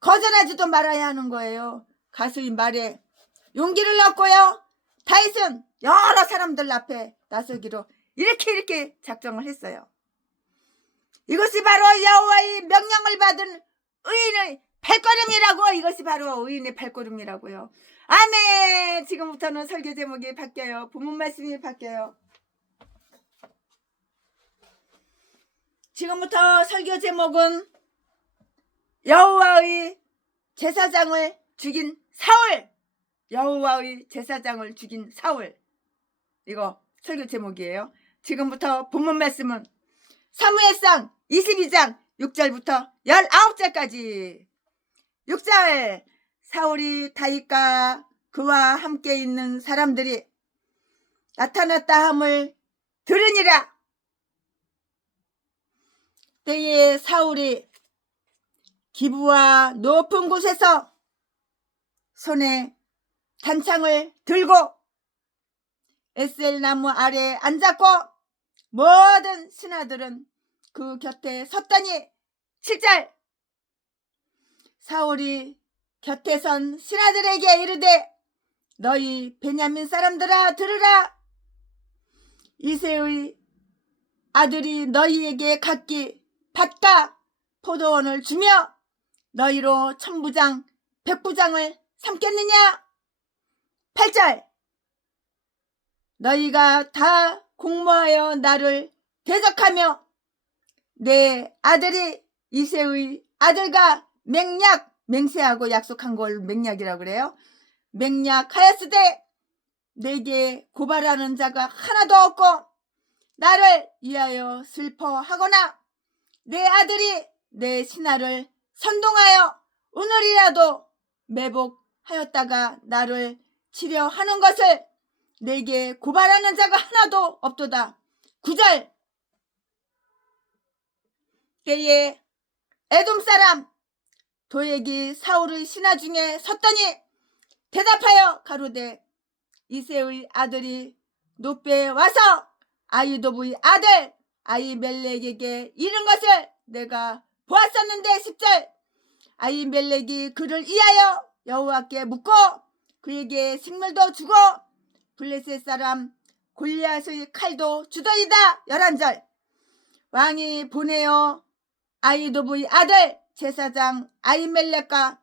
거절하지도 말아야 하는 거예요. 가수의 말에 용기를 얻고요. 다윗은 여러 사람들 앞에 나서기로 이렇게 작정을 했어요. 이것이 바로 여호와의 명령을 받은 의인의 발걸음이라고. 이것이 바로 의인의 발걸음이라고요. 아멘. 지금부터는 설교 제목이 바뀌어요. 본문 말씀이 바뀌어요. 지금부터 설교 제목은 여호와의 제사장을 죽인 사울. 여호와의 제사장을 죽인 사울. 이거 설교 제목이에요. 지금부터 본문 말씀은 사무엘상 22장 6절부터 19절까지. 6절. 사울이 다윗과 그와 함께 있는 사람들이 나타났다 함을 들으니라. 때에 사울이 기브와 높은 곳에서 손에 단창을 들고 에셀 나무 아래 앉았고 모든 신하들은 그 곁에 섰더니 7절. 사울이 곁에 선 신하들에게 이르되 너희 베냐민 사람들아 들으라. 이새의 아들이 너희에게 각기 밭과 포도원을 주며 너희로 천부장 백부장을 삼겠느냐. 8절. 너희가 다 공모하여 나를 대적하며 내 아들이 이새의 아들과 맹세하고 약속한 걸 맹약이라고 그래요. 맹약하였으되 내게 고발하는 자가 하나도 없고 나를 위하여 슬퍼하거나 내 아들이 내 신하를 선동하여 오늘이라도 매복하였다가 나를 치려 하는 것을 내게 고발하는 자가 하나도 없도다. 9절. 때에 에돔 사람 도액이 사울의 신하 중에 섰더니 대답하여 가로되 이새의 아들이 노베에 와서 아히도브의 아들 아히멜렉에게 이른 것을 내가 보았었는데. 10절. 아히멜렉이 그를 위하여 여호와께 묻고 그에게 식물도 주고 블레셋 사람 골리앗의 칼도 주더이다. 11절. 왕이 보내어 아히도브의 아들 제사장 아히멜렉과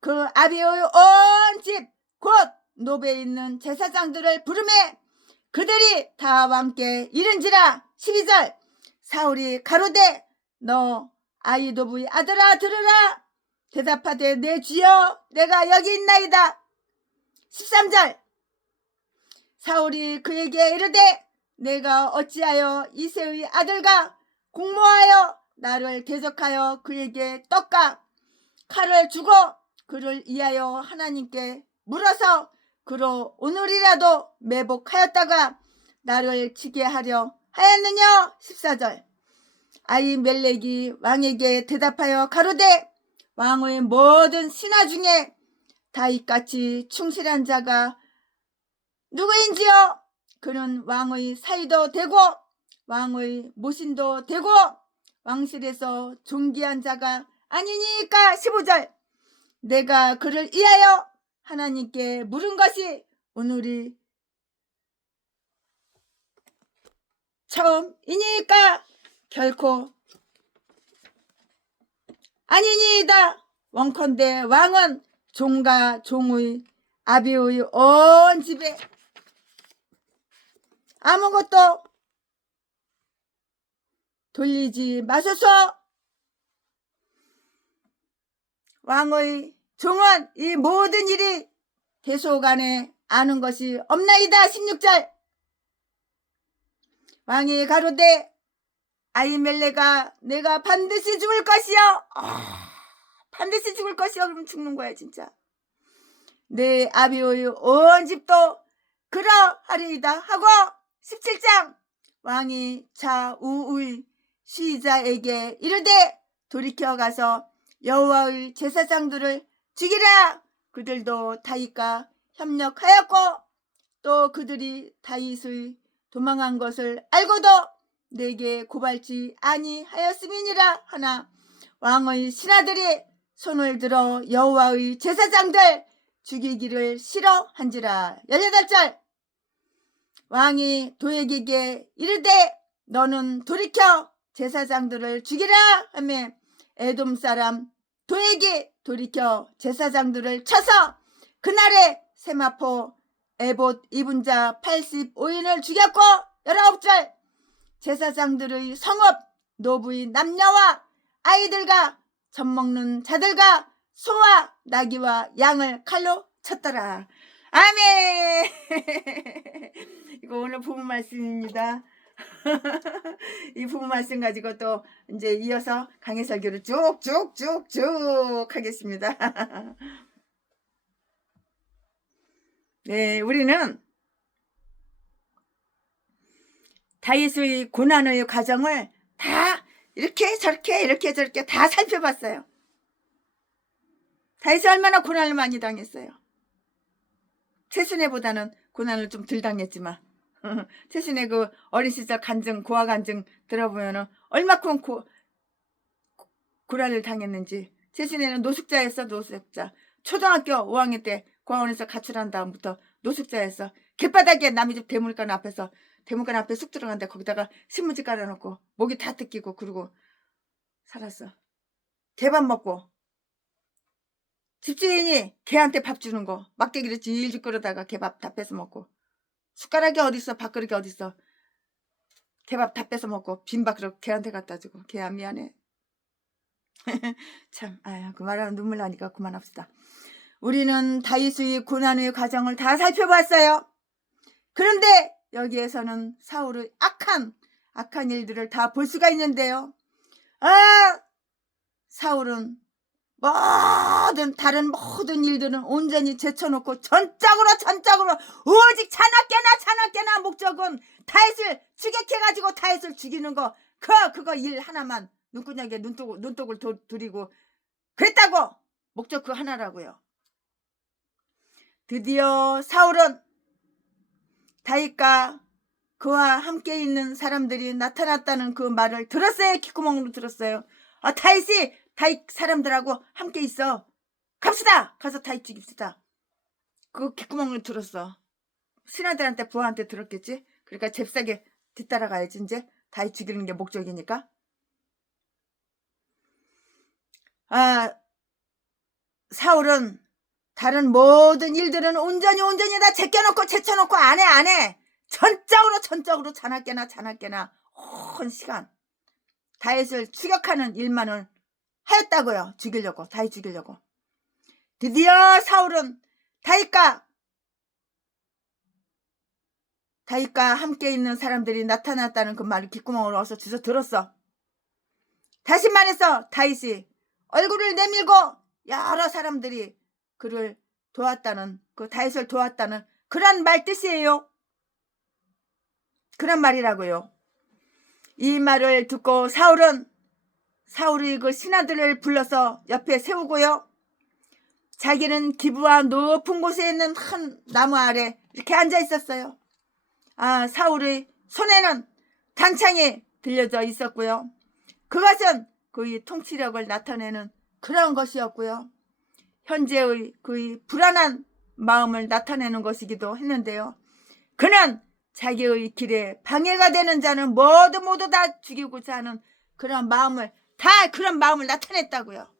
그 아비의 온 집 곧 노베에 있는 제사장들을 부르매 그들이 다 왕께 이른지라. 12절. 사울이 가로되 너 아히도브의 아들아 들으라. 대답하되 내 주여 내가 여기 있나이다. 13절. 사울이 그에게 이르되 내가 어찌하여 이새의 아들과 공모하여 나를 대적하여 그에게 떡과 칼을 주고 그를 위하여 하나님께 물어서 그로 오늘이라도 매복하였다가 나를 치게 하려 하였느냐. 14절. 아히멜렉이 왕에게 대답하여 가로되 왕의 모든 신하 중에 다윗같이 충실한 자가 누구인지요. 그는 왕의 사위도 되고 왕의 모신도 되고 왕실에서 존귀한 자가 아니니까. 15절. 내가 그를 위하여 하나님께 물은 것이 오늘이 처음이니까 결코 아니니이다. 원컨대 왕은 종과 종의 아비의 온 집에 아무것도 돌리지 마소서. 왕의 종은 이 모든 일이 대소간에 아는 것이 없나이다. 16절. 왕이 가로되 아히멜렉아 내가 반드시 죽을 것이요. 반드시 죽을 것이요. 그럼 죽는 거야 진짜. 내 아비의 온 집도 그러하리이다 하고. 17장. 왕이 좌우의 시자에게 이르되 돌이켜 가서 여호와의 제사장들을 죽이라. 그들도 다윗과 협력하였고 또 그들이 다윗의 도망한 것을 알고도 내게 고발치 아니하였음이니라 하나 왕의 신하들이 손을 들어 여호와의 제사장들 죽이기를 싫어한지라. 18절. 왕이 도액에게 이르되 너는 돌이켜 제사장들을 죽이라 하며 에돔 사람 도액이 돌이켜 제사장들을 쳐서 그날에 세마포 에봇 입은 자 85인을 죽였고. 19절. 제사장들의 성읍 노부의 남녀와 아이들과 젖먹는 자들과 소와 나귀와 양을 칼로 쳤더라. 아멘. 이거 오늘 본 말씀입니다. 이 부분 말씀 가지고 또 이제 이어서 강해 설교를 쭉쭉쭉쭉 하겠습니다. 네, 우리는 다윗의 고난의 과정을 다 이렇게 저렇게 다 살펴봤어요. 다윗이 얼마나 고난을 많이 당했어요. 최순애보다는 고난을 좀 덜 당했지만 최순애 그 어린 시절 간증, 고아 간증 들어보면은 얼마큼 고난을 당했는지. 최순애는 노숙자였어. 노숙자. 초등학교 5학년 때 고아원에서 가출한 다음부터 노숙자였어. 길바닥에 남의 집 대물관 앞에서 대문관 앞에 쑥 들어갔는데 거기다가 신문지 깔아놓고 목이 다 뜯기고 그러고 살았어. 개밥 먹고 집주인이 개한테 밥 주는 거 막대기를 질질 끌어다가 개밥 다 뺏어 먹고 숟가락이 어딨어 밥그릇이 어딨어 개밥 다 뺏어 먹고 빈 밥그릇 개한테 갖다 주고 개야 미안해. 참 아유 그 말하면 눈물 나니까 그만합시다. 우리는 다윗의 고난의 과정을 다 살펴봤어요. 그런데 여기에서는 사울의 악한 일들을 다 볼 수가 있는데요. 사울은 다른 모든 일들은 온전히 제쳐놓고 전적으로 오직 자나깨나 목적은 다윗을 추격해가지고 다윗을 죽이는 거 그거 일 하나만 눈구녕에 눈독을 들이고 그랬다고. 목적 그 하나라고요. 드디어 사울은 다윗과 그와 함께 있는 사람들이 나타났다는 그 말을 들었어요. 귓구멍으로 들었어요. 다윗 사람들하고 함께 있어. 갑시다. 가서 다윗 죽입시다. 그 귓구멍으로 들었어. 신하들한테 부하한테 들었겠지. 그러니까 잽싸게 뒤따라가야지. 이제 다윗 죽이는 게 목적이니까. 사울은 다른 모든 일들은 온전히 다 제쳐놓고 안 해. 전적으로 자나깨나 온 시간 다윗을 추격하는 일만을 하였다고요. 다윗 죽이려고. 드디어 사울은 다윗과 함께 있는 사람들이 나타났다는 그 말을 귓구멍으로 어서 주워 들었어. 다시 말해서 다윗이 얼굴을 내밀고 여러 사람들이 그를 도왔다는 그 다윗을 도왔다는 그런 말 뜻이에요. 그런 말이라고요. 이 말을 듣고 사울의 그 신하들을 불러서 옆에 세우고요. 자기는 기브와 높은 곳에 있는 한 나무 아래 이렇게 앉아 있었어요. 사울의 손에는 단창이 들려져 있었고요. 그것은 그의 통치력을 나타내는 그런 것이었고요. 현재의 그의 불안한 마음을 나타내는 것이기도 했는데요. 그는 자기의 길에 방해가 되는 자는 모두 다 죽이고자 하는 그런 마음을 나타냈다고요.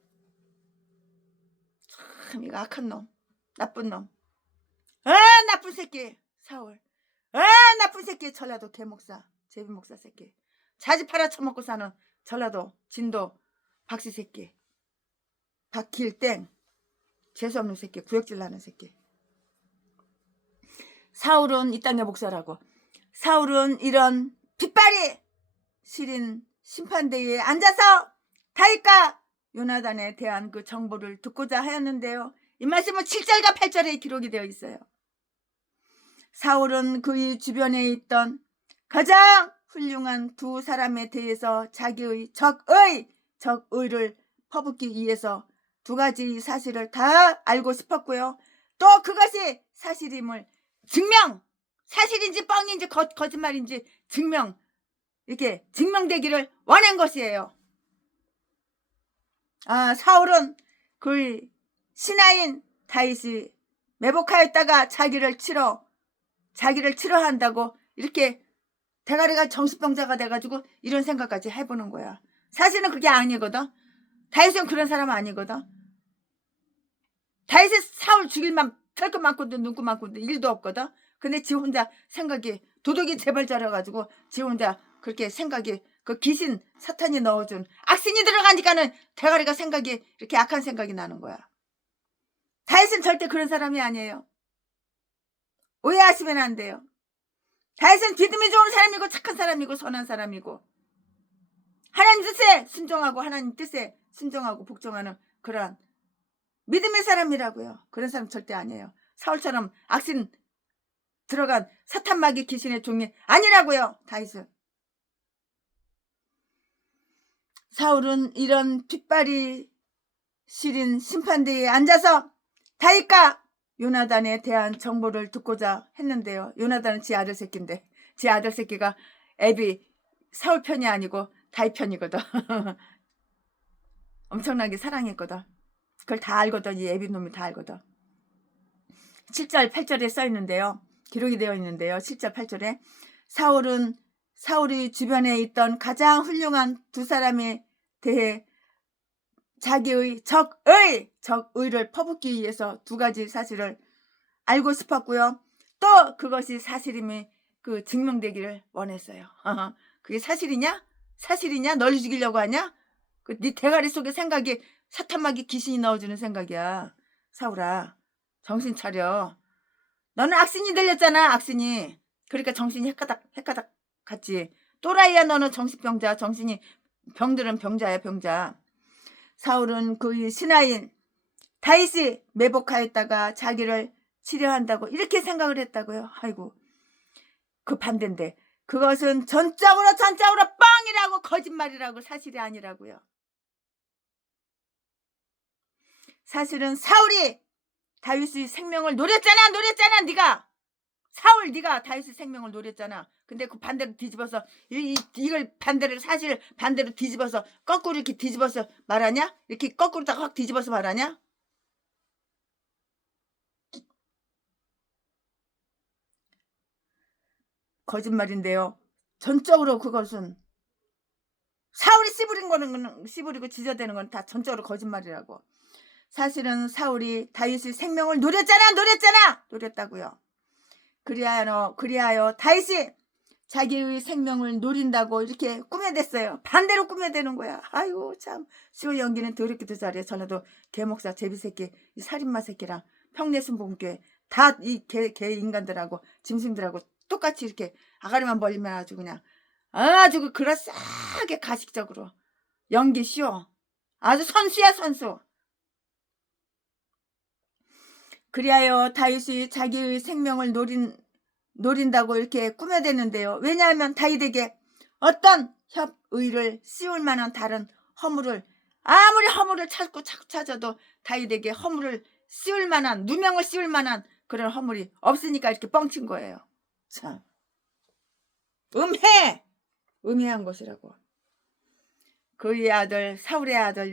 참 이거 악한 놈, 나쁜 놈. 나쁜 새끼 사울. 나쁜 새끼 전라도 개목사, 제비목사 새끼. 자지 팔아쳐먹고 사는 전라도 진도 박씨 새끼. 박길땡. 재수없는 새끼, 구역질 나는 새끼. 사울은 이 땅의 목사라고. 사울은 이런 빗발이 시린 심판대에 앉아서 다윗과 요나단에 대한 그 정보를 듣고자 하였는데요. 이 말씀은 7절과 8절에 기록이 되어 있어요. 사울은 그의 주변에 있던 가장 훌륭한 두 사람에 대해서 자기의 적의를 퍼붓기 위해서 두 가지 사실을 다 알고 싶었고요. 또 그것이 사실임을 사실인지 뻥인지 거짓말인지 이렇게 증명되기를 원한 것이에요. 사울은 그의 신하인 다윗이 매복하였다가 자기를 치러 한다고 이렇게 대가리가 정신병자가 돼가지고 이런 생각까지 해보는 거야. 사실은 그게 아니거든. 다윗은 그런 사람 아니거든. 다윗이 사울 죽일 털끝 많고도 눈끝 많고도 일도 없거든. 근데 지 혼자 생각이 도둑이 재벌자라가지고 지 혼자 그렇게 생각이 그 귀신 사탄이 넣어준 악신이 들어가니까는 대가리가 생각이 이렇게 악한 생각이 나는 거야. 다윗은 절대 그런 사람이 아니에요. 오해하시면 안 돼요. 다윗은 믿음이 좋은 사람이고 착한 사람이고 선한 사람이고 하나님 뜻에 순종하고 하나님 뜻에 순종하고 복종하는 그런 믿음의 사람이라고요. 그런 사람 절대 아니에요. 사울처럼 악신 들어간 사탄마귀 귀신의 종이 아니라고요. 다윗은. 사울은 이런 핏발이 시린 심판대에 앉아서 다윗과 요나단에 대한 정보를 듣고자 했는데요. 요나단은 지 아들 새끼인데 지 아들 새끼가 애비 사울 편이 아니고 다윗 편이거든. 엄청나게 사랑했거든. 그걸 다 알거든. 이 애비 놈이 다 알거든. 7절 8절에 써 있는데요. 기록이 되어 있는데요. 7절 8절에 사울이 주변에 있던 가장 훌륭한 두 사람에 대해 자기의 적의를 퍼붓기 위해서 두 가지 사실을 알고 싶었고요. 또 그것이 사실임이 그 증명되기를 원했어요. 그게 사실이냐? 사실이냐? 널 죽이려고 하냐? 네 대가리 속에 생각이 사탄마귀 귀신이 넣어주는 생각이야. 사울아, 정신 차려. 너는 악신이 들렸잖아. 악신이. 그러니까 정신이 헷가닥 갔지. 또라이야. 너는 정신병자. 병들은 병자야. 병자. 사울은 그의 신하인 다윗이 매복하였다가 자기를 치료한다고 이렇게 생각을 했다고요. 아이고, 그 반대인데 그것은 전적으로 뻥이라고 거짓말이라고 사실이 아니라고요. 사실은 사울이 다윗의 생명을 노렸잖아. 네가 사울 네가 다윗의 생명을 노렸잖아. 근데 그 반대로 뒤집어서 이걸 사실 반대로 뒤집어서 거꾸로 이렇게 뒤집어서 말하냐? 이렇게 거꾸로 딱 확 뒤집어서 말하냐? 거짓말인데요. 전적으로 그것은 사울이 씨부리고 지저대는 건 다 전적으로 거짓말이라고. 사실은 사울이 다윗의 생명을 노렸다고요. 그리하여 다윗이 자기의 생명을 노린다고 이렇게 꾸며댔어요. 반대로 꾸며대는 거야. 아이고 참, 시오 연기는 더럽기도 잘해. 전에도 개목사 제비새끼 이 살인마 새끼랑 평내순복음교회 다 이 개 인간들하고 짐승들하고 똑같이 이렇게 아가리만 벌리면 아주 그냥 아주 그럴싸하게 가식적으로 연기 쉬워. 아주 선수야 선수. 그리하여 다윗이 자기의 생명을 노린다고 이렇게 꾸며대는데요. 왜냐하면 다윗에게 어떤 협의를 씌울 만한 다른 허물을 아무리 허물을 찾아도 다윗에게 허물을 씌울 만한 누명을 씌울 만한 그런 허물이 없으니까 이렇게 뻥친 거예요. 참 음해한 것이라고. 그의 아들 사울의 아들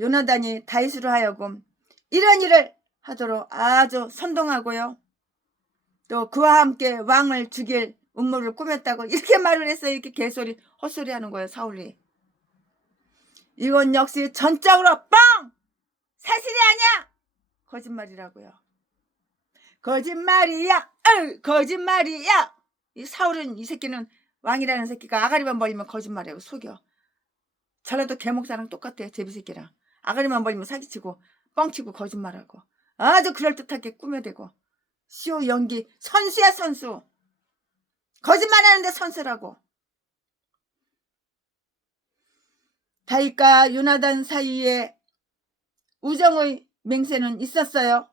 요나단이 다윗으로 하여금 이런 일을 하도록 아주 선동하고요. 또 그와 함께 왕을 죽일 음모를 꾸몄다고 이렇게 말을 했어요. 이렇게 개소리 헛소리 하는 거예요. 사울이. 이건 역시 전적으로 뻥! 사실이 아니야! 거짓말이라고요. 거짓말이야! 거짓말이야! 이 사울은 이 새끼는 왕이라는 새끼가 아가리만 벌리면 거짓말이라고 속여. 전라도 개목사랑 똑같아요. 제비새끼랑. 아가리만 벌리면 사기치고 뻥치고 거짓말하고 아주 그럴듯하게 꾸며대고 시오 연기 선수야 선수. 거짓말하는데 선수라고. 다윗과 요나단 사이에 우정의 맹세는 있었어요.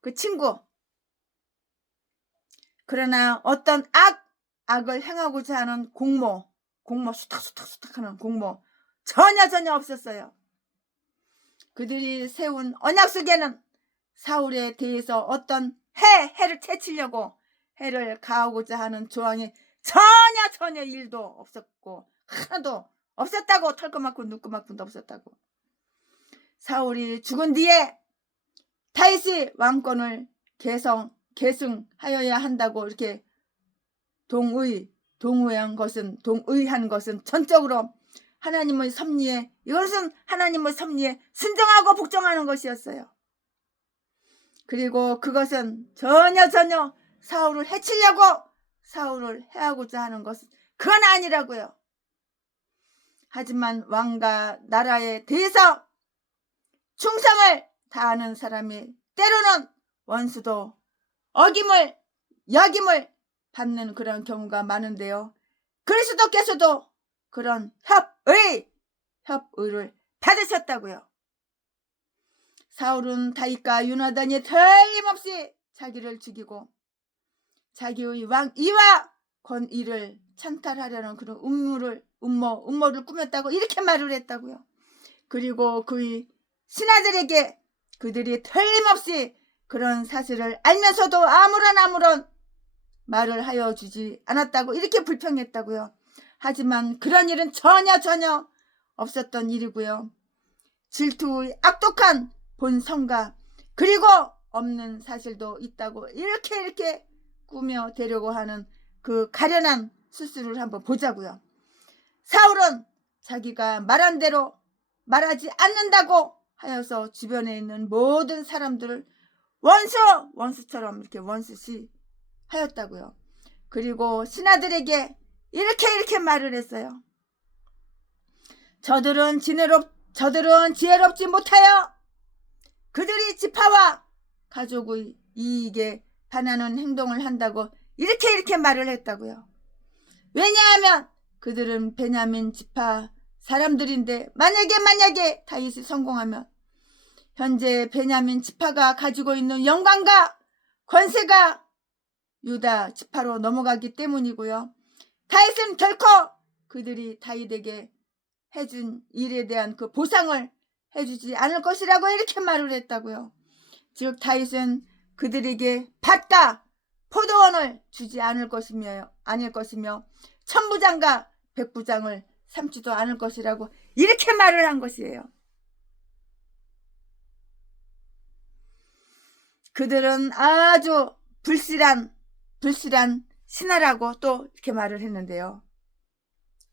그 친구. 그러나 어떤 악을 행하고자 하는 공모 수탁하는 공모 전혀 없었어요. 그들이 세운 언약 속에는 사울에 대해서 어떤 해를 채치려고 해를 가하고자 하는 조항이 전혀 일도 없었고 하나도 없었다고. 털거 맞고 눕고 맞고도 없었다고. 사울이 죽은 뒤에 다윗이 왕권을 계승하여야 한다고 이렇게 동의한 것은 전적으로 하나님의 섭리에 순종하고 복종하는 것이었어요. 그리고 그것은 전혀 사울을 해치려고 사울을 해하고자 하는 것은 그건 아니라고요. 하지만 왕과 나라에 대해서 충성을 다하는 사람이 때로는 원수도 어김을 역임을 받는 그런 경우가 많은데요. 그리스도께서도 그런 협의를 받으셨다고요. 사울은 다윗과 요나단이 틀림없이 자기를 죽이고 자기의 왕 이와 권위를 찬탈하려는 그런 음모를 꾸몄다고 이렇게 말을 했다고요. 그리고 그의 신하들에게 그들이 틀림없이 그런 사실을 알면서도 아무런 말을 하여 주지 않았다고 이렇게 불평했다고요. 하지만 그런 일은 전혀 없었던 일이고요. 질투의 악독한 본성과 그리고 없는 사실도 있다고 이렇게 꾸며 대려고 하는 그 가련한 수술을 한번 보자고요. 사울은 자기가 말한 대로 말하지 않는다고 하여서 주변에 있는 모든 사람들을 원수처럼 이렇게 원수시 하였다고요. 그리고 신하들에게 이렇게 말을 했어요. 저들은 지혜롭지 못하여 그들이 지파와 가족의 이익에 반하는 행동을 한다고 이렇게 말을 했다고요. 왜냐하면 그들은 베냐민 지파 사람들인데 만약에 다윗이 성공하면 현재 베냐민 지파가 가지고 있는 영광과 권세가 유다 지파로 넘어가기 때문이고요. 다윗은 결코 그들이 다윗에게 해준 일에 대한 그 보상을 해주지 않을 것이라고 이렇게 말을 했다고요. 즉 다윗은 그들에게 밭과 포도원을 주지 않을 것이며 천부장과 백부장을 삼지도 않을 것이라고 이렇게 말을 한 것이에요. 그들은 아주 불실한 신하라고 또 이렇게 말을 했는데요.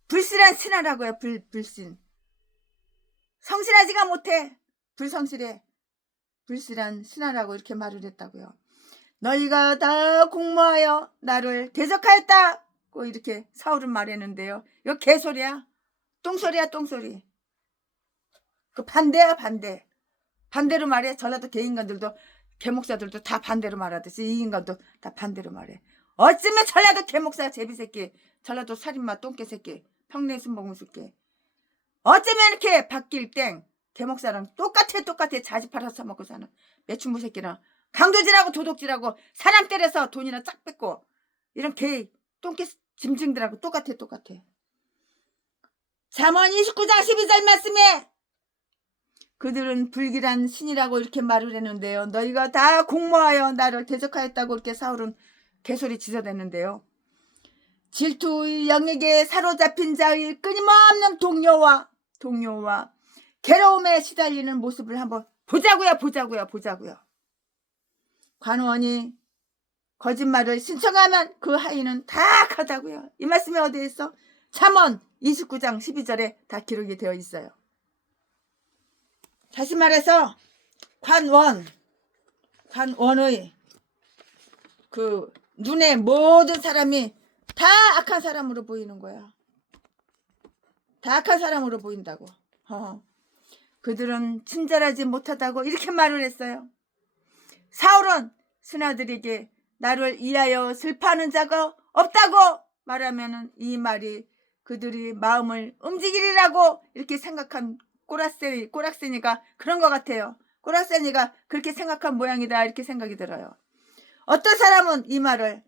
불실한 신하라고요. 불신. 성실하지가 못해. 불성실해. 불실한 신하라고 이렇게 말을 했다고요. 너희가 다 공모하여 나를 대적하였다고 이렇게 사울은 말했는데요. 이거 개소리야. 똥소리. 그 반대야 반대. 반대로 말해. 전라도 개인간들도 개목사들도 다 반대로 말하듯이 이 인간도 다 반대로 말해. 어쩌면 전라도 개목사 제비새끼, 전라도 살인마 똥개새끼, 평내순 먹은 새끼. 어쩌면 이렇게 바뀔 땡 개목사랑 똑같아 자지 팔아서 먹고 사는 매춘부 새끼랑 강도질하고 도둑질하고 사람 때려서 돈이나 쫙 뺏고 이런 개 똥개 짐승들하고 똑같아. 잠언 29장 12절 말씀에 그들은 불길한 신이라고 이렇게 말을 했는데요. 너희가 다 공모하여 나를 대적하였다고 이렇게 사울은 개소리 지어댔는데요. 질투의 영에게 사로잡힌 자의 끊임없는 동요와 괴로움에 시달리는 모습을 한번 보자고요. 관원이 거짓말을 신청하면 그 하인은 다 가다고요. 이 말씀이 어디에 있어? 잠언 29장 12절에 다 기록이 되어 있어요. 다시 말해서 관원의 그 눈에 모든 사람이 다 악한 사람으로 보이는 거야. 다 악한 사람으로 보인다고. 그들은 친절하지 못하다고 이렇게 말을 했어요. 사울은 신하들에게 나를 이하여 슬퍼하는 자가 없다고 말하면 이 말이 그들이 마음을 움직이리라고 이렇게 생각한 꼬락새니가 그런 것 같아요. 꼬락새니가 그렇게 생각한 모양이다 이렇게 생각이 들어요. 어떤 사람은 이 말을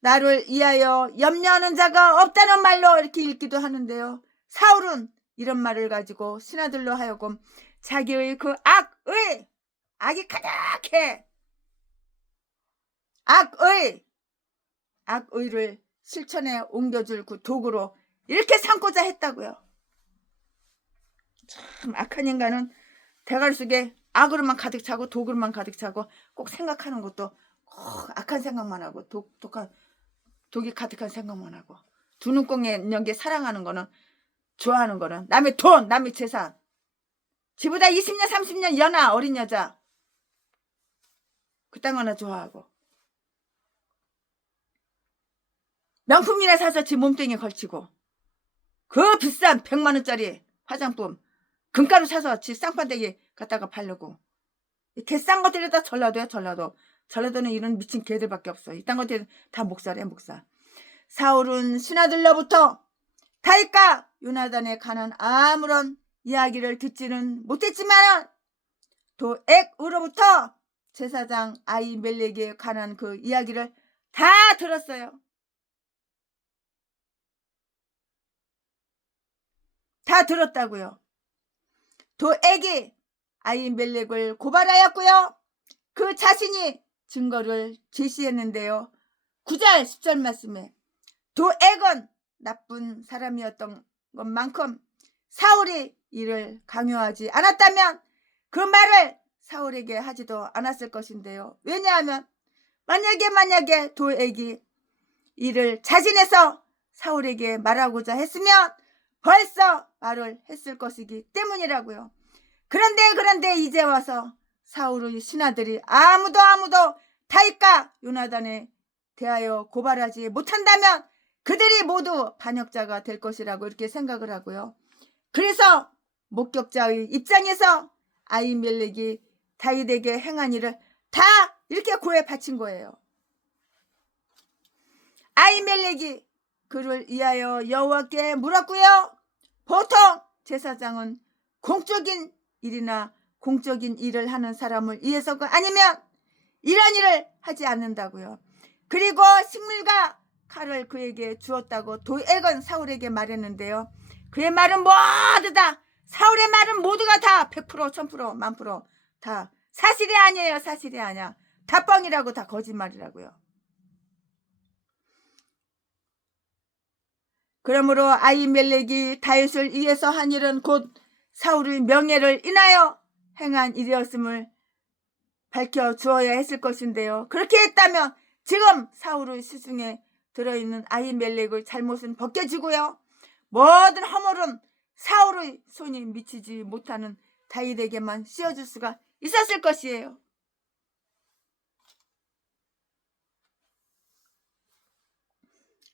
나를 이하여 염려하는 자가 없다는 말로 이렇게 읽기도 하는데요. 사울은 이런 말을 가지고 신하들로 하여금 자기의 그 악이 가득해 악의를 실천에 옮겨줄 그 도구로 이렇게 삼고자 했다고요. 참 악한 인간은 대가리 속에 악으로만 가득 차고 독으로만 가득 차고 꼭 생각하는 것도 악한 생각만 하고 독이 가득한 생각만 하고 두 눈곱에 연계 사랑하는 거는 좋아하는 거는 남의 돈 남의 재산 지보다 20년 30년 연하 어린 여자 그딴 거나 좋아하고 명품이나 사서 지 몸뚱이에 걸치고 그 비싼 100만원짜리 화장품 금가루 사서 지 쌍판대기 갖다가 바르고 개싼 것들이 다 전라도야 전라도 전라도는 이런 미친 개들밖에 없어. 이딴 것들 다 목사래, 목사. 사울은 신하들로부터 다윗과 요나단에 관한 아무런 이야기를 듣지는 못했지만 도액으로부터 제사장 아히멜렉에 관한 그 이야기를 다 들었어요. 다 들었다고요. 도액이 아히멜렉을 고발하였고요. 그 자신이 증거를 제시했는데요. 9절 10절 말씀에 도액은 나쁜 사람이었던 것만큼 사울이 이를 강요하지 않았다면 그 말을 사울에게 하지도 않았을 것인데요. 왜냐하면 만약에 도액이 이를 자진해서 사울에게 말하고자 했으면 벌써 말을 했을 것이기 때문이라고요. 그런데 이제 와서 사울의 신하들이 아무도 다윗과 요나단에 대하여 고발하지 못한다면 그들이 모두 반역자가 될 것이라고 이렇게 생각을 하고요. 그래서 목격자의 입장에서 아히멜렉이 다윗에게 행한 일을 다 이렇게 고해 바친 거예요. 아히멜렉이 그를 위하여 여호와께 물었고요. 보통 제사장은 공적인 일이나 공적인 일을 하는 사람을 위해서가 아니면 이런 일을 하지 않는다고요. 그리고 식물과 칼을 그에게 주었다고 도액은 사울에게 말했는데요. 그의 말은 모두 다 사울의 말은 모두가 다 100% 1000% 만프로 다 사실이 아니에요. 사실이 아니야. 다 뻥이라고, 다 거짓말이라고요. 그러므로 아히멜렉이 다윗을 위해서 한 일은 곧 사울의 명예를 인하여 행한 일이었음을 밝혀주어야 했을 것인데요. 그렇게 했다면 지금 사울의 시중에 들어있는 아히멜렉의 잘못은 벗겨지고요. 모든 허물은 사울의 손이 미치지 못하는 다윗에게만 씌워줄 수가 있었을 것이에요.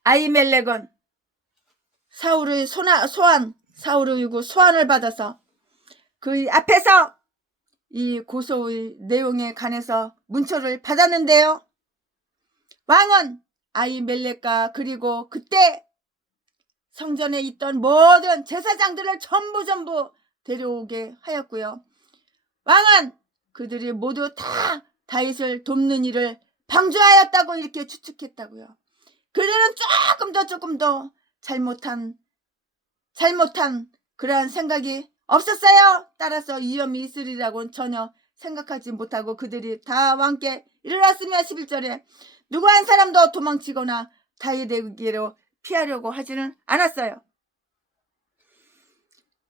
아히멜렉은 사울의 소환을 받아서 그 앞에서 이 고소의 내용에 관해서 문초를 받았는데요. 왕은 아히멜렉과 그리고 그때 성전에 있던 모든 제사장들을 전부 데려오게 하였고요. 왕은 그들이 모두 다 다윗을 돕는 일을 방조하였다고 이렇게 추측했다고요. 그들은 조금 더 잘못한 그러한 생각이 없었어요. 따라서 위험이 있으리라고는 전혀 생각하지 못하고 그들이 다 왕께 이르렀으며 11절에 누구 한 사람도 도망치거나 다윗에게로 피하려고 하지는 않았어요.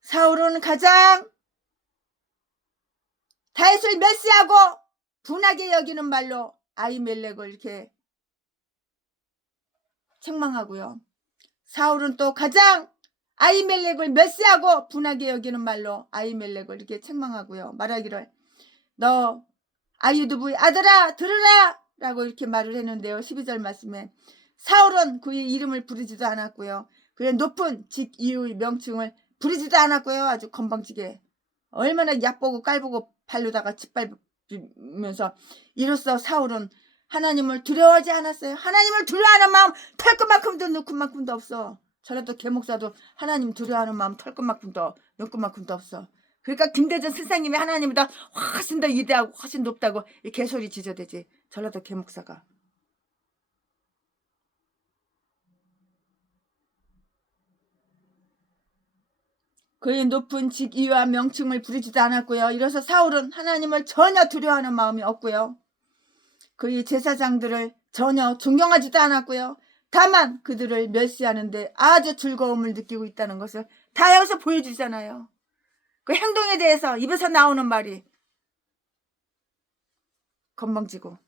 사울은 가장 다윗을 멸시하고 분하게 여기는 말로 아히멜렉을 이렇게 책망하고요. 사울은 또 가장 아히멜렉을 멸시하고 분하게 여기는 말로 아히멜렉을 이렇게 책망하고요. 말하기를 너 아히두부의 아들아 들으라 라고 이렇게 말을 했는데요. 12절 말씀에 사울은 그의 이름을 부르지도 않았고요. 그의 높은 직위의 명칭을 부르지도 않았고요. 아주 건방지게 얼마나 얕보고 깔보고 발로다가 짓밟으면서 이로써 사울은 하나님을 두려워하지 않았어요. 하나님을 두려워하는 마음 털끝만큼도 넣고만큼도 없어. 저라도 개목사도 하나님 두려워하는 마음 털끝만큼도 넣고만큼도 없어. 그러니까 김대전 선생님이 하나님보다 훨씬 더 위대하고 훨씬 높다고 개소리 지저대지. 전라도 개목사가. 그의 높은 직위와 명칭을 부리지도 않았고요. 이로써 사울은 하나님을 전혀 두려워하는 마음이 없고요. 그의 제사장들을 전혀 존경하지도 않았고요. 다만 그들을 멸시하는데 아주 즐거움을 느끼고 있다는 것을 다 여기서 보여주잖아요. 그 행동에 대해서 입에서 나오는 말이 건방지고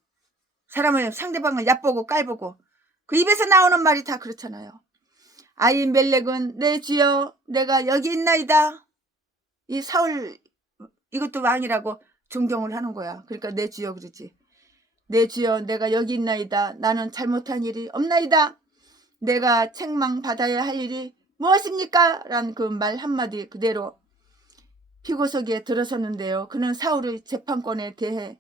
사람을 상대방을 얕보고 깔보고 그 입에서 나오는 말이 다 그렇잖아요. 아히멜렉은 내 주여 내가 여기 있나이다. 이 사울 이것도 왕이라고 존경을 하는 거야. 그러니까 내 주여 그러지. 내 주여 내가 여기 있나이다. 나는 잘못한 일이 없나이다. 내가 책망받아야 할 일이 무엇입니까? 라는 그 말 한마디 그대로 피고석에 들어섰는데요. 그는 사울의 재판권에 대해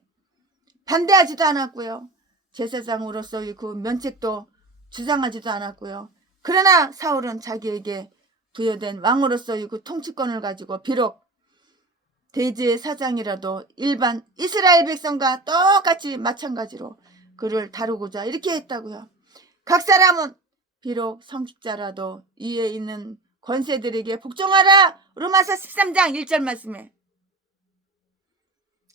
반대하지도 않았고요. 제사장으로서의 그 면책도 주장하지도 않았고요. 그러나 사울은 자기에게 부여된 왕으로서의 그 통치권을 가지고 비록 대제의 사장이라도 일반 이스라엘 백성과 똑같이 마찬가지로 그를 다루고자 이렇게 했다고요. 각 사람은 비록 성직자라도 위에 있는 권세들에게 복종하라. 로마서 13장 1절 말씀에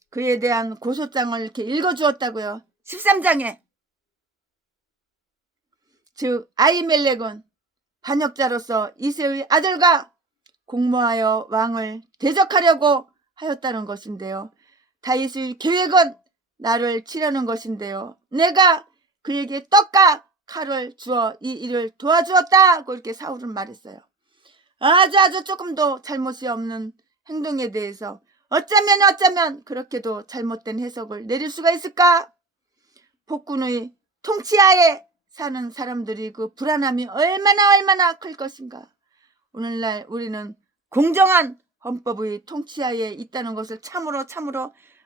그에 대한 고소장을 이렇게 읽어주었다고요. 13장에 즉 아히멜렉은 반역자로서 이새의 아들과 공모하여 왕을 대적하려고 하였다는 것인데요. 다윗의 계획은 나를 치려는 것인데요. 내가 그에게 떡과 칼을 주어 이 일을 도와주었다고 이렇게 사울은 말했어요. 아주 조금도 잘못이 없는 행동에 대해서 어쩌면 그렇게도 잘못된 해석을 내릴 수가 있을까? 폭군의 통치하에 사는 사람들이 그 불안함이 얼마나 클 것인가. 오늘날 우리는 공정한 헌법의 통치하에 있다는 것을 참으로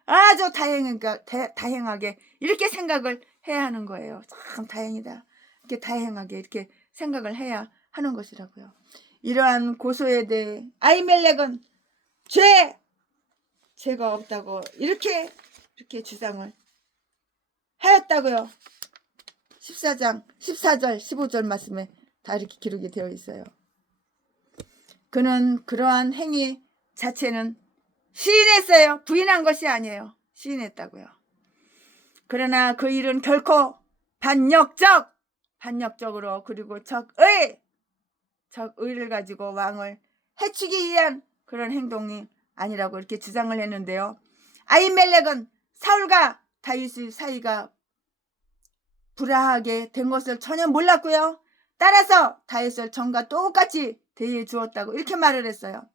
아주 다행하게 이렇게 생각을 해야 하는 거예요. 참 다행이다. 이렇게 다행하게 이렇게 생각을 해야 하는 것이라고요. 이러한 고소에 대해 아히멜렉은 죄가 없다고 이렇게 주장을 하였다고요. 14장 14절 15절 말씀에 다 이렇게 기록이 되어 있어요. 그는 그러한 행위 자체는 시인했어요. 부인한 것이 아니에요. 시인했다고요. 그러나 그 일은 결코 반역적으로 그리고 적의를 가지고 왕을 해치기 위한 그런 행동이 아니라고 이렇게 주장을 했는데요. 아히멜렉은 사울과 다윗의 사이가 불화하게 된 것을 전혀 몰랐고요. 따라서 다윗을 전과 똑같이 대해 주었다고 이렇게 말을 했어요.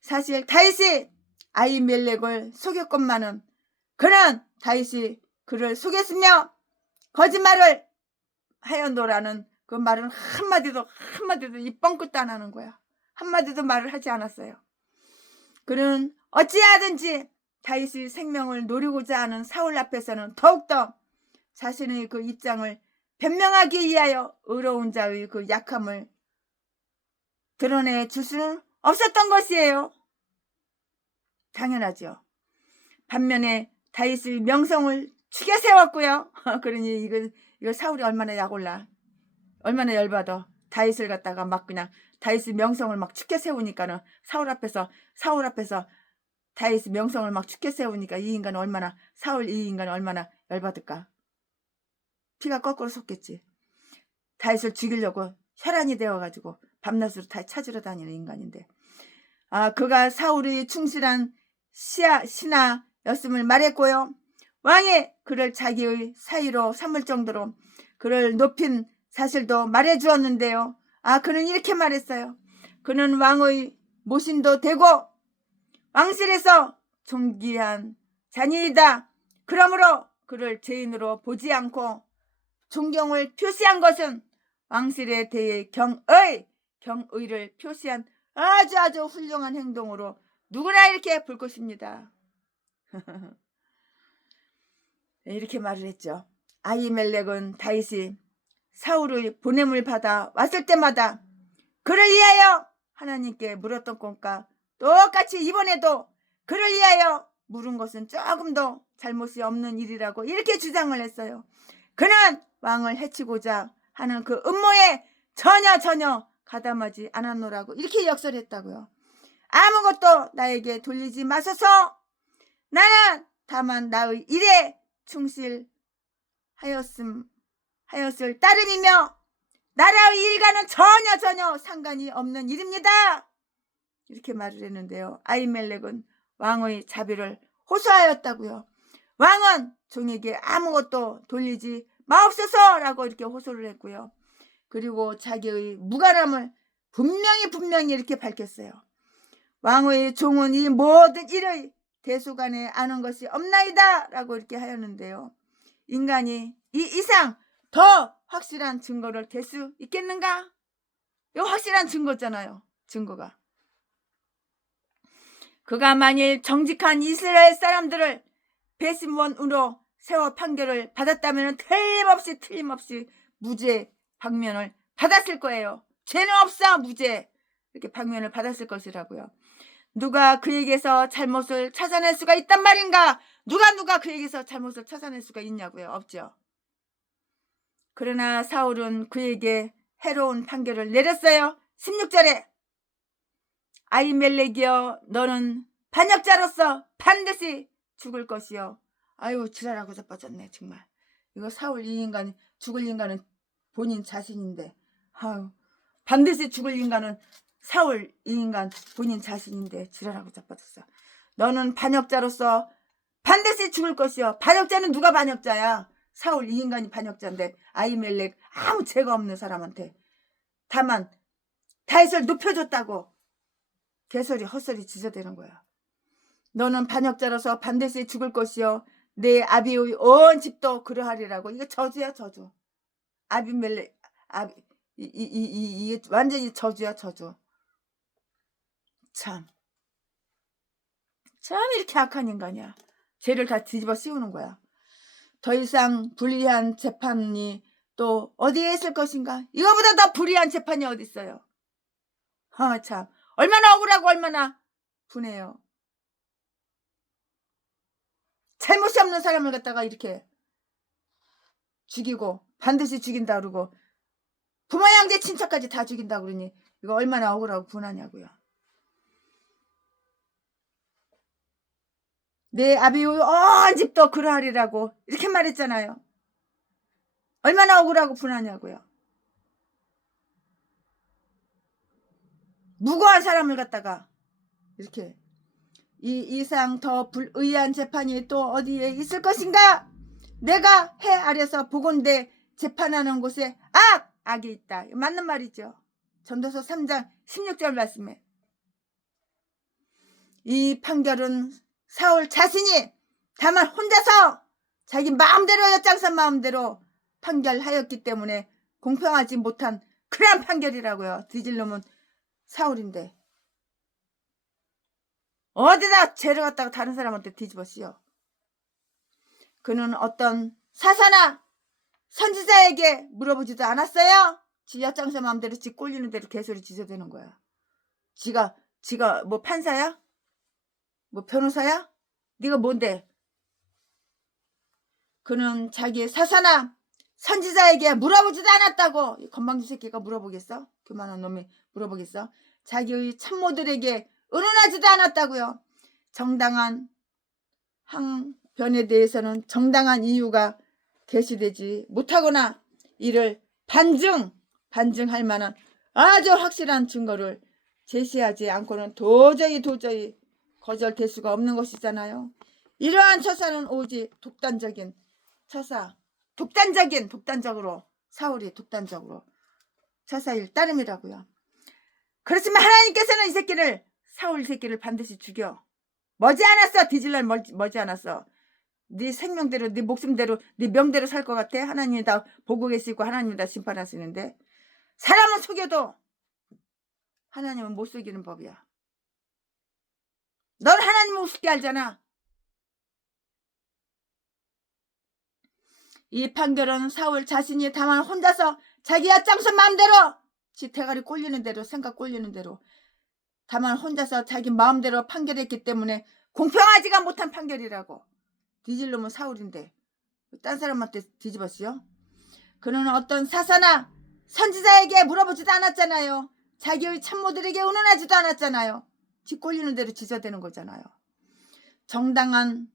사실 다윗이 아히멜렉을 속였건만은 그는 다윗이 그를 속였으며 거짓말을 하였노라는 그 말은 한마디도 이 뻥끗도 안 하는 거야. 한마디도 말을 하지 않았어요. 그는 어찌하든지 다윗의 생명을 노리고자 하는 사울 앞에서는 더욱더 자신의 그 입장을 변명하기 위하여 의로운 자의 그 약함을 드러내 줄 수는 없었던 것이에요. 당연하죠. 반면에 다윗의 명성을 죽여 세웠고요. 그러니 이거 사울이 얼마나 약올라, 얼마나 열받아. 다윗을 갖다가 막 그냥 다윗의 명성을 막 죽여 세우니까는 사울 앞에서 다윗의 명성을 막 죽여 세우니까 이 인간은 얼마나 열받을까. 피가 거꾸로 솟겠지. 다윗을 죽이려고 혈안이 되어가지고 밤낮으로 다윗 찾으러 다니는 인간인데, 그가 사울의 충실한 신하였음을 말했고요. 왕이 그를 자기의 사위로 삼을 정도로 그를 높인 사실도 말해주었는데요. 그는 이렇게 말했어요. 그는 왕의 모신도 되고 왕실에서 존귀한 자녀이다. 그러므로 그를 죄인으로 보지 않고 존경을 표시한 것은 왕실에 대해 경의를 표시한 아주 훌륭한 행동으로 누구나 이렇게 볼 것입니다. 이렇게 말을 했죠. 아히멜렉은 다윗이 사울의 보냄을 받아 왔을 때마다 그를 위하여 하나님께 물었던 것과 똑같이 이번에도 그를 위하여 물은 것은 조금도 잘못이 없는 일이라고 이렇게 주장을 했어요. 그는 왕을 해치고자 하는 그 음모에 전혀 가담하지 않았노라고 이렇게 역설했다고요. 아무것도 나에게 돌리지 마소서. 나는 다만 나의 일에 충실하였을 따름이며 나라의 일과는 전혀 상관이 없는 일입니다. 이렇게 말을 했는데요. 아히멜렉은 왕의 자비를 호소하였다고요. 왕은 종에게 아무것도 돌리지 마옵소서라고 이렇게 호소를 했고요. 그리고 자기의 무관함을 분명히 이렇게 밝혔어요. 왕의 종은 이 모든 일의 대소간에 아는 것이 없나이다 라고 이렇게 하였는데요. 인간이 이 이상 더 확실한 증거를 댈 수 있겠는가? 이거 확실한 증거잖아요. 증거가. 그가 만일 정직한 이스라엘 사람들을 배신원으로 세워 판결을 받았다면 틀림없이 무죄 방면을 받았을 거예요. 죄는 없어 무죄 이렇게 방면을 받았을 것이라고요. 누가 그에게서 잘못을 찾아낼 수가 있단 말인가? 누가 그에게서 잘못을 찾아낼 수가 있냐고요. 없죠. 그러나 사울은 그에게 해로운 판결을 내렸어요. 16절에 아히멜렉이여 너는 반역자로서 반드시 죽을 것이요. 아유 지랄하고 자빠졌네 정말. 이거 사울 이 인간 죽을 인간은 본인 자신인데 아유 반드시 죽을 인간은 사울 이 인간 본인 자신인데 지랄하고 자빠졌어. 너는 반역자로서 반드시 죽을 것이요. 반역자는 누가 반역자야? 사울 이 인간이 반역자인데 아히멜렉 아무 죄가 없는 사람한테 다만 다윗을 눕혀줬다고 개소리 헛소리 지저대는 거야. 너는 반역자로서 반드시 죽을 것이요. 내 아비의 온 집도 그러하리라고. 이거 저주야 저주. 아비멜렉 이게 완전히 저주야 저주. 참 이렇게 악한 인간이야. 죄를 다 뒤집어 씌우는 거야. 더 이상 불리한 재판이 또 어디에 있을 것인가? 이거보다 더 불리한 재판이 어디 있어요? 참 얼마나 억울하고 얼마나 분해요. 잘못이 없는 사람을 갖다가 이렇게 죽이고 반드시 죽인다 그러고 부모 형제 친척까지 다 죽인다 그러니 이거 얼마나 억울하고 분하냐고요. 내 아비의 온 집도 그러하리라고 이렇게 말했잖아요. 얼마나 억울하고 분하냐고요. 무고한 사람을 갖다가 이렇게 이 이상 더 불의한 재판이 또 어디에 있을 것인가? 내가 해 아래서 보건대 재판하는 곳에 악이 있다. 맞는 말이죠. 전도서 3장 16절 말씀에 이 판결은 사울 자신이 다만 혼자서 자기 마음대로 엿장선 마음대로 판결하였기 때문에 공평하지 못한 그러한 판결이라고요. 뒤질 놈은 사울인데 어디다 죄를 갖다가 다른 사람한테 뒤집어 씌워. 그는 어떤 사사나 선지자에게 물어보지도 않았어요. 지 엿장선 마음대로 지 꼴리는 대로 개소리 지저대는 거야. 지가 뭐 판사야? 뭐 변호사야? 네가 뭔데? 그는 자기 사사나 선지자에게 물어보지도 않았다고. 이 건방진 새끼가 물어보겠어? 그만한 놈이 물어보겠어? 자기의 참모들에게 의논하지도 않았다고요. 정당한 항변에 대해서는 정당한 이유가 게시되지 못하거나 이를 반증할 만한 아주 확실한 증거를 제시하지 않고는 도저히 거절될 수가 없는 것이잖아요. 이러한 처사는 오직 독단적인 처사, 독단적으로 사울이 독단적으로 처사일 따름이라고요. 그렇지만 하나님께서는 이 새끼를 사울 이 새끼를 반드시 죽여. 머지않았어. 뒤질날 머지않았어. 네 생명대로 네 목숨대로 네 명대로 살 것 같아? 하나님이 다 보고 계시고 하나님이 다 심판하시는데 사람은 속여도 하나님은 못 속이는 법이야. 넌 하나님을 우습게 알잖아. 이 판결은 사울 자신이 다만 혼자서 자기 엿장선 마음대로 지 대가리 꼴리는 대로 생각 꼴리는 대로 다만 혼자서 자기 마음대로 판결했기 때문에 공평하지가 못한 판결이라고. 뒤질 놈은 사울인데 딴 사람한테 뒤집었어요. 그는 어떤 사사나 선지자에게 물어보지도 않았잖아요. 자기의 참모들에게 의논하지도 않았잖아요. 지 꼴리는 대로 지저대는 거잖아요. 정당한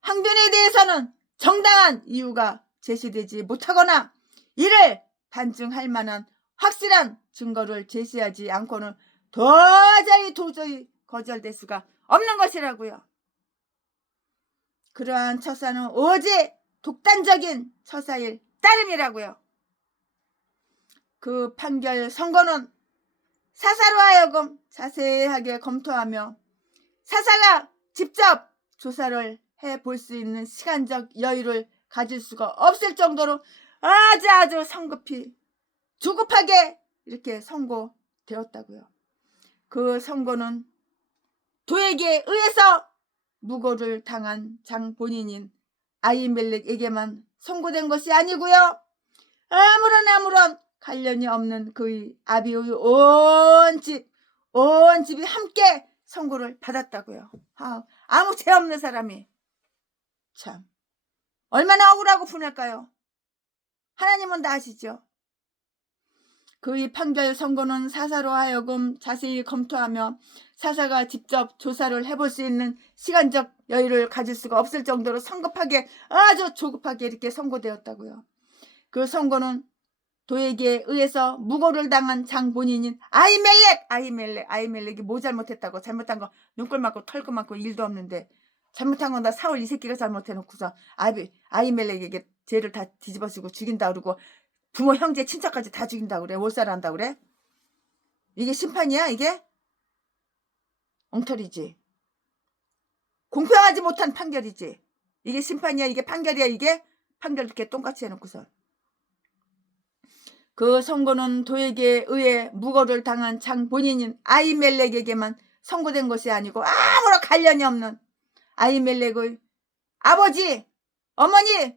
항변에 대해서는 정당한 이유가 제시되지 못하거나 이를 반증할 만한 확실한 증거를 제시하지 않고는 도저히 거절될 수가 없는 것이라고요. 그러한 처사는 오직 독단적인 처사일 따름이라고요. 그 판결 선고는 사사로 하여금 자세하게 검토하며 사사가 직접 조사를 해볼 수 있는 시간적 여유를 가질 수가 없을 정도로 아주 성급히 조급하게 이렇게 선고되었다고요. 그 선고는 도에게 의해서 무고를 당한 장 본인인 아히멜렉에게만 선고된 것이 아니고요. 아무런 관련이 없는 그의 아비의 온 집이 함께 선고를 받았다고요. 아무 죄 없는 사람이 참 얼마나 억울하고 분할까요? 하나님은 다 아시죠? 그의 판결 선고는 사사로 하여금 자세히 검토하며 사사가 직접 조사를 해볼 수 있는 시간적 여유를 가질 수가 없을 정도로 성급하게 아주 조급하게 이렇게 선고되었다고요. 그 선고는 도에게 의해서 무고를 당한 장 본인인 아히멜렉이 뭐 잘못했다고. 잘못한 거 눈꼴 맞고 털고 맞고 일도 없는데 잘못한 건 다 사울 이 새끼가 잘못해놓고서 아히멜렉에게 죄를 다 뒤집어쓰고 죽인다 그러고 부모 형제 친척까지 다 죽인다 그래. 몰살한다 그래. 이게 심판이야 이게? 엉터리지. 공평하지 못한 판결이지. 이게 심판이야 이게 판결이야 이게? 판결 이렇게 똥같이 해놓고서. 그 선고는 도에게 의해 무고를 당한 장 본인인 아히멜렉에게만 선고된 것이 아니고 아무런 관련이 없는 아히멜렉의 아버지, 어머니,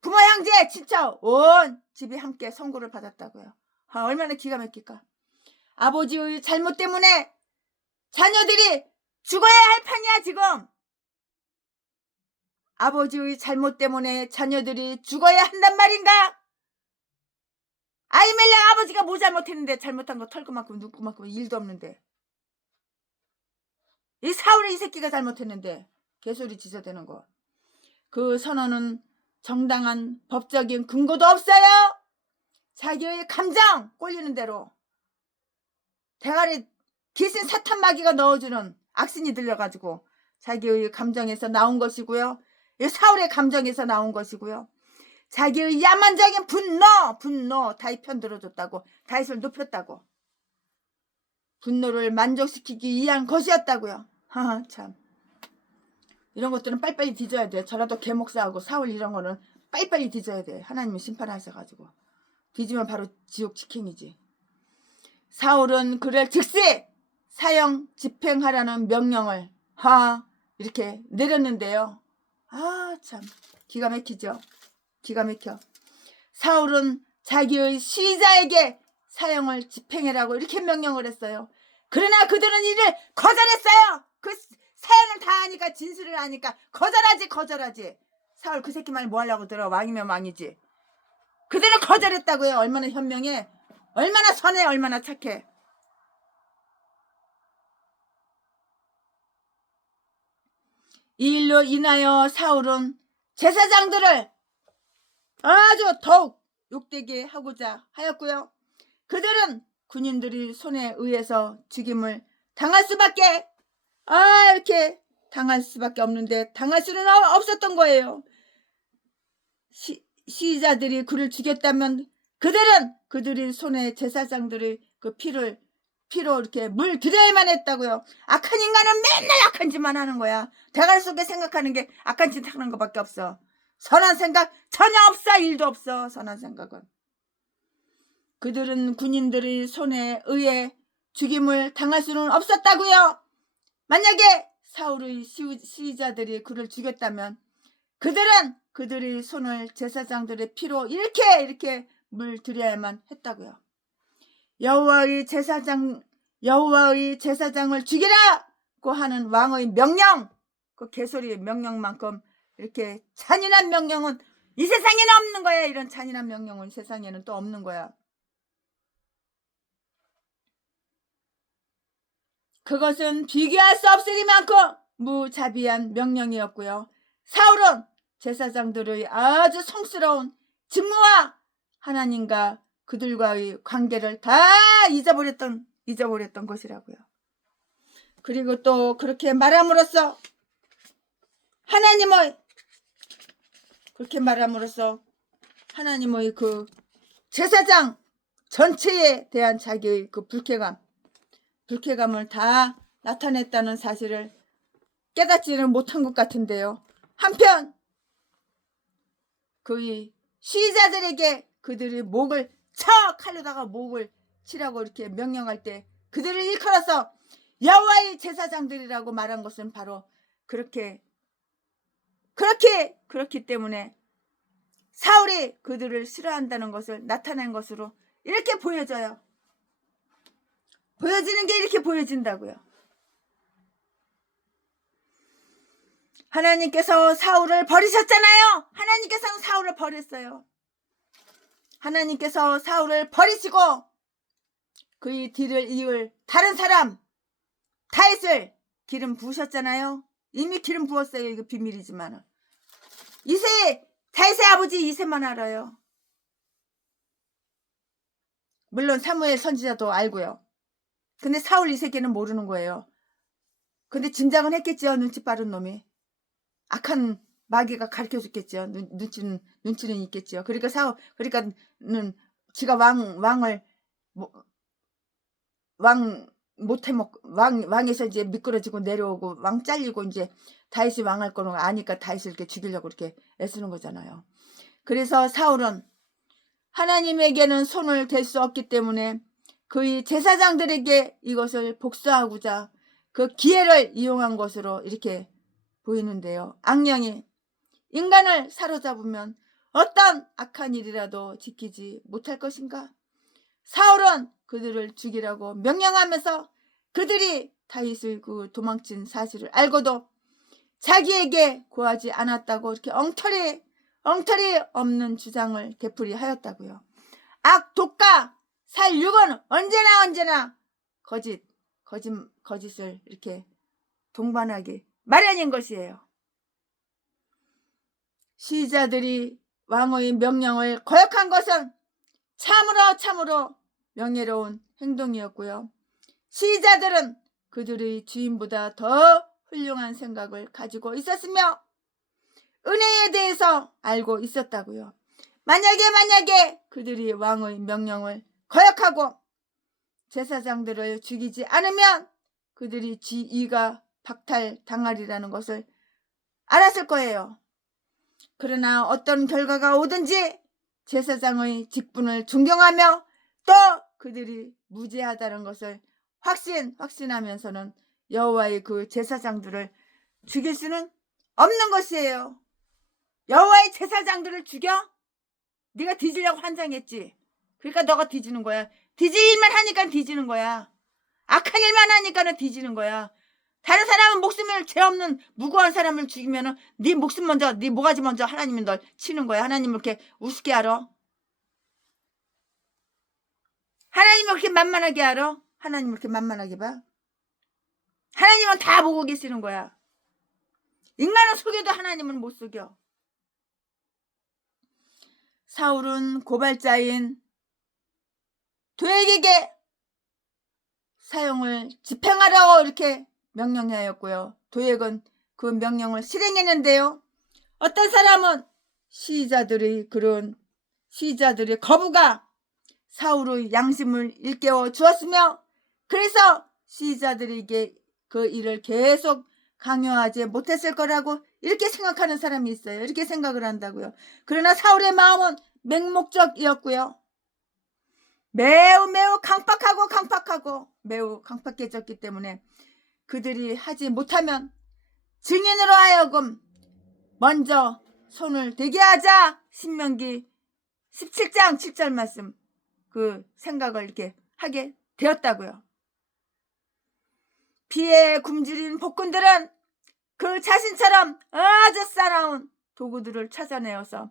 부모, 형제, 친척 온 집이 함께 선고를 받았다고요. 얼마나 기가 막힐까. 아버지의 잘못 때문에 자녀들이 죽어야 할 판이야 지금. 아버지의 잘못 때문에 자녀들이 죽어야 한단 말인가? 아히멜렉 아버지가 뭐 잘못했는데 잘못한 거 털고 맞고 눕고 맞고 일도 없는데. 이 사울의 이 새끼가 잘못했는데 개소리 지저대는 거. 그 선언은 정당한 법적인 근거도 없어요. 자기의 감정 꼴리는 대로 대가리 귀신 사탄 마귀가 넣어주는 악신이 들려가지고 자기의 감정에서 나온 것이고요. 이 사울의 감정에서 나온 것이고요. 자기의 야만적인 분노 다윗 편 들어줬다고. 다윗을 높였다고. 분노를 만족시키기 위한 것이었다고요. 참. 이런 것들은 빨리빨리 뒤져야 돼. 저라도 개목사하고 사울 이런 거는 빨리빨리 뒤져야 돼. 하나님이 심판하셔가지고. 뒤지면 바로 지옥 직행이지. 사울은 그를 즉시 사형 집행하라는 명령을 이렇게 내렸는데요. 참 기가 막히죠. 기가 막혀. 사울은 자기의 시자에게 사형을 집행해라고 이렇게 명령을 했어요. 그러나 그들은 이를 거절했어요. 그 사연을 다 아니까 진술을 아니까 거절하지. 사울 그 새끼 말 뭐 하려고 들어. 왕이면 왕이지. 그들은 거절했다고요. 얼마나 현명해. 얼마나 선해. 얼마나 착해. 이 일로 인하여 사울은 제사장들을 아주 더욱 욕되게 하고자 하였고요. 그들은 군인들이 손에 의해서 죽임을 당할 수밖에 이렇게 당할 수밖에 없는데 당할 수는 없었던 거예요. 시자들이 그를 죽였다면 그들이 손에 제사장들의 그 피로 이렇게 물 들여야만 했다고요. 악한 인간은 맨날 악한 짓만 하는 거야. 대가리 속에 생각하는 게 악한 짓 하는 것밖에 없어. 선한 생각 전혀 없어. 일도 없어. 선한 생각은. 그들은 군인들의 손에 의해 죽임을 당할 수는 없었다고요. 만약에 사울의 시자들이 그를 죽였다면 그들은 그들의 손을 제사장들의 피로 이렇게 물 들여야만 했다고요. 여호와의 제사장을 죽이라고 하는 왕의 명령, 그 개소리 명령만큼 이렇게 잔인한 명령은 이 세상에는 없는 거야. 이런 잔인한 명령은 세상에는 또 없는 거야. 그것은 비교할 수 없으리만큼 무자비한 명령이었고요. 사울은 제사장들의 아주 성스러운 직무와 하나님과 그들과의 관계를 다 잊어버렸던 것이라고요. 그리고 또 그렇게 말함으로써 하나님의 그 제사장 전체에 대한 자기의 그 불쾌감을 다 나타냈다는 사실을 깨닫지는 못한 것 같은데요. 한편 그의 시자들에게 그들의 목을 칼로다가 목을 치라고 이렇게 명령할 때 그들을 일컬어서 여호와의 제사장들이라고 말한 것은 바로 그렇게 그렇기 때문에 사울이 그들을 싫어한다는 것을 나타낸 것으로 이렇게 보여져요. 보여지는 게 이렇게 보여진다고요. 하나님께서 사울을 버리셨잖아요. 하나님께서는 사울을 버렸어요. 하나님께서 사울을 버리시고 그의 뒤를 이을 다른 사람 다윗을 기름 부으셨잖아요. 이미 기름 부었어요. 이거 비밀이지만 다윗의 아버지 이새만 알아요. 물론 사무엘 선지자도 알고요. 근데 사울 이 새끼는 모르는 거예요. 근데 짐작은 했겠죠. 눈치 빠른 놈이. 악한 마귀가 가르쳐 줬겠죠. 눈치는 있겠죠. 그러니까는 지가 왕에서 이제 미끄러지고 내려오고 왕 잘리고 이제 다윗이 왕할 거는 아니까 다윗을 이렇게 죽이려고 이렇게 애쓰는 거잖아요. 그래서 사울은 하나님에게는 손을 댈 수 없기 때문에 그의 제사장들에게 이것을 복수하고자 그 기회를 이용한 것으로 이렇게 보이는데요. 악령이 인간을 사로잡으면 어떤 악한 일이라도 지키지 못할 것인가? 사울은 그들을 죽이라고 명령하면서 그들이 다윗을 도망친 사실을 알고도 자기에게 구하지 않았다고 이렇게 엉터리 없는 주장을 되풀이하였다고요. 악독과 살육은 언제나 거짓을 이렇게 동반하기 마련인 것이에요. 시자들이 왕의 명령을 거역한 것은 참으로 명예로운 행동이었고요. 시자들은 그들의 주인보다 더 훌륭한 생각을 가지고 있었으며 은혜에 대해서 알고 있었다고요. 만약에 그들이 왕의 명령을 거역하고 제사장들을 죽이지 않으면 그들이 지위가 박탈당하리라는 것을 알았을 거예요. 그러나 어떤 결과가 오든지 제사장의 직분을 존경하며 또 그들이 무죄하다는 것을 확신하면서는 여호와의 그 제사장들을 죽일 수는 없는 것이에요. 여호와의 제사장들을 죽여? 네가 뒤지려고 환장했지. 그러니까 너가 뒤지는 거야. 뒤질만 하니까 뒤지는 거야. 악한 일만 하니까는 뒤지는 거야. 다른 사람은 목숨을 죄 없는 무고한 사람을 죽이면은 네 목숨 먼저, 네 모가지 먼저 하나님은 널 치는 거야. 하나님을 이렇게 우습게 알아? 하나님을 그렇게 만만하게 알아? 하나님을 그렇게 만만하게 봐? 하나님은 다 보고 계시는 거야. 인간은 속여도 하나님은 못 속여. 사울은 고발자인 도액에게 사형을 집행하라고 이렇게 명령하였고요. 도액은 그 명령을 실행했는데요. 어떤 사람은 시자들의 거부가 사울의 양심을 일깨워 주었으며 그래서 시자들에게 그 일을 계속 강요하지 못했을 거라고 이렇게 생각하는 사람이 있어요. 이렇게 생각을 한다고요. 그러나 사울의 마음은 맹목적이었고요. 매우 강팍하고 매우 강팍해졌기 때문에 그들이 하지 못하면 증인으로 하여금 먼저 손을 대게 하자. 신명기 17장 7절 말씀 그 생각을 이렇게 하게 되었다고요. 피에 굶주린 복군들은 그 자신처럼 아주 싸나운 도구들을 찾아내어서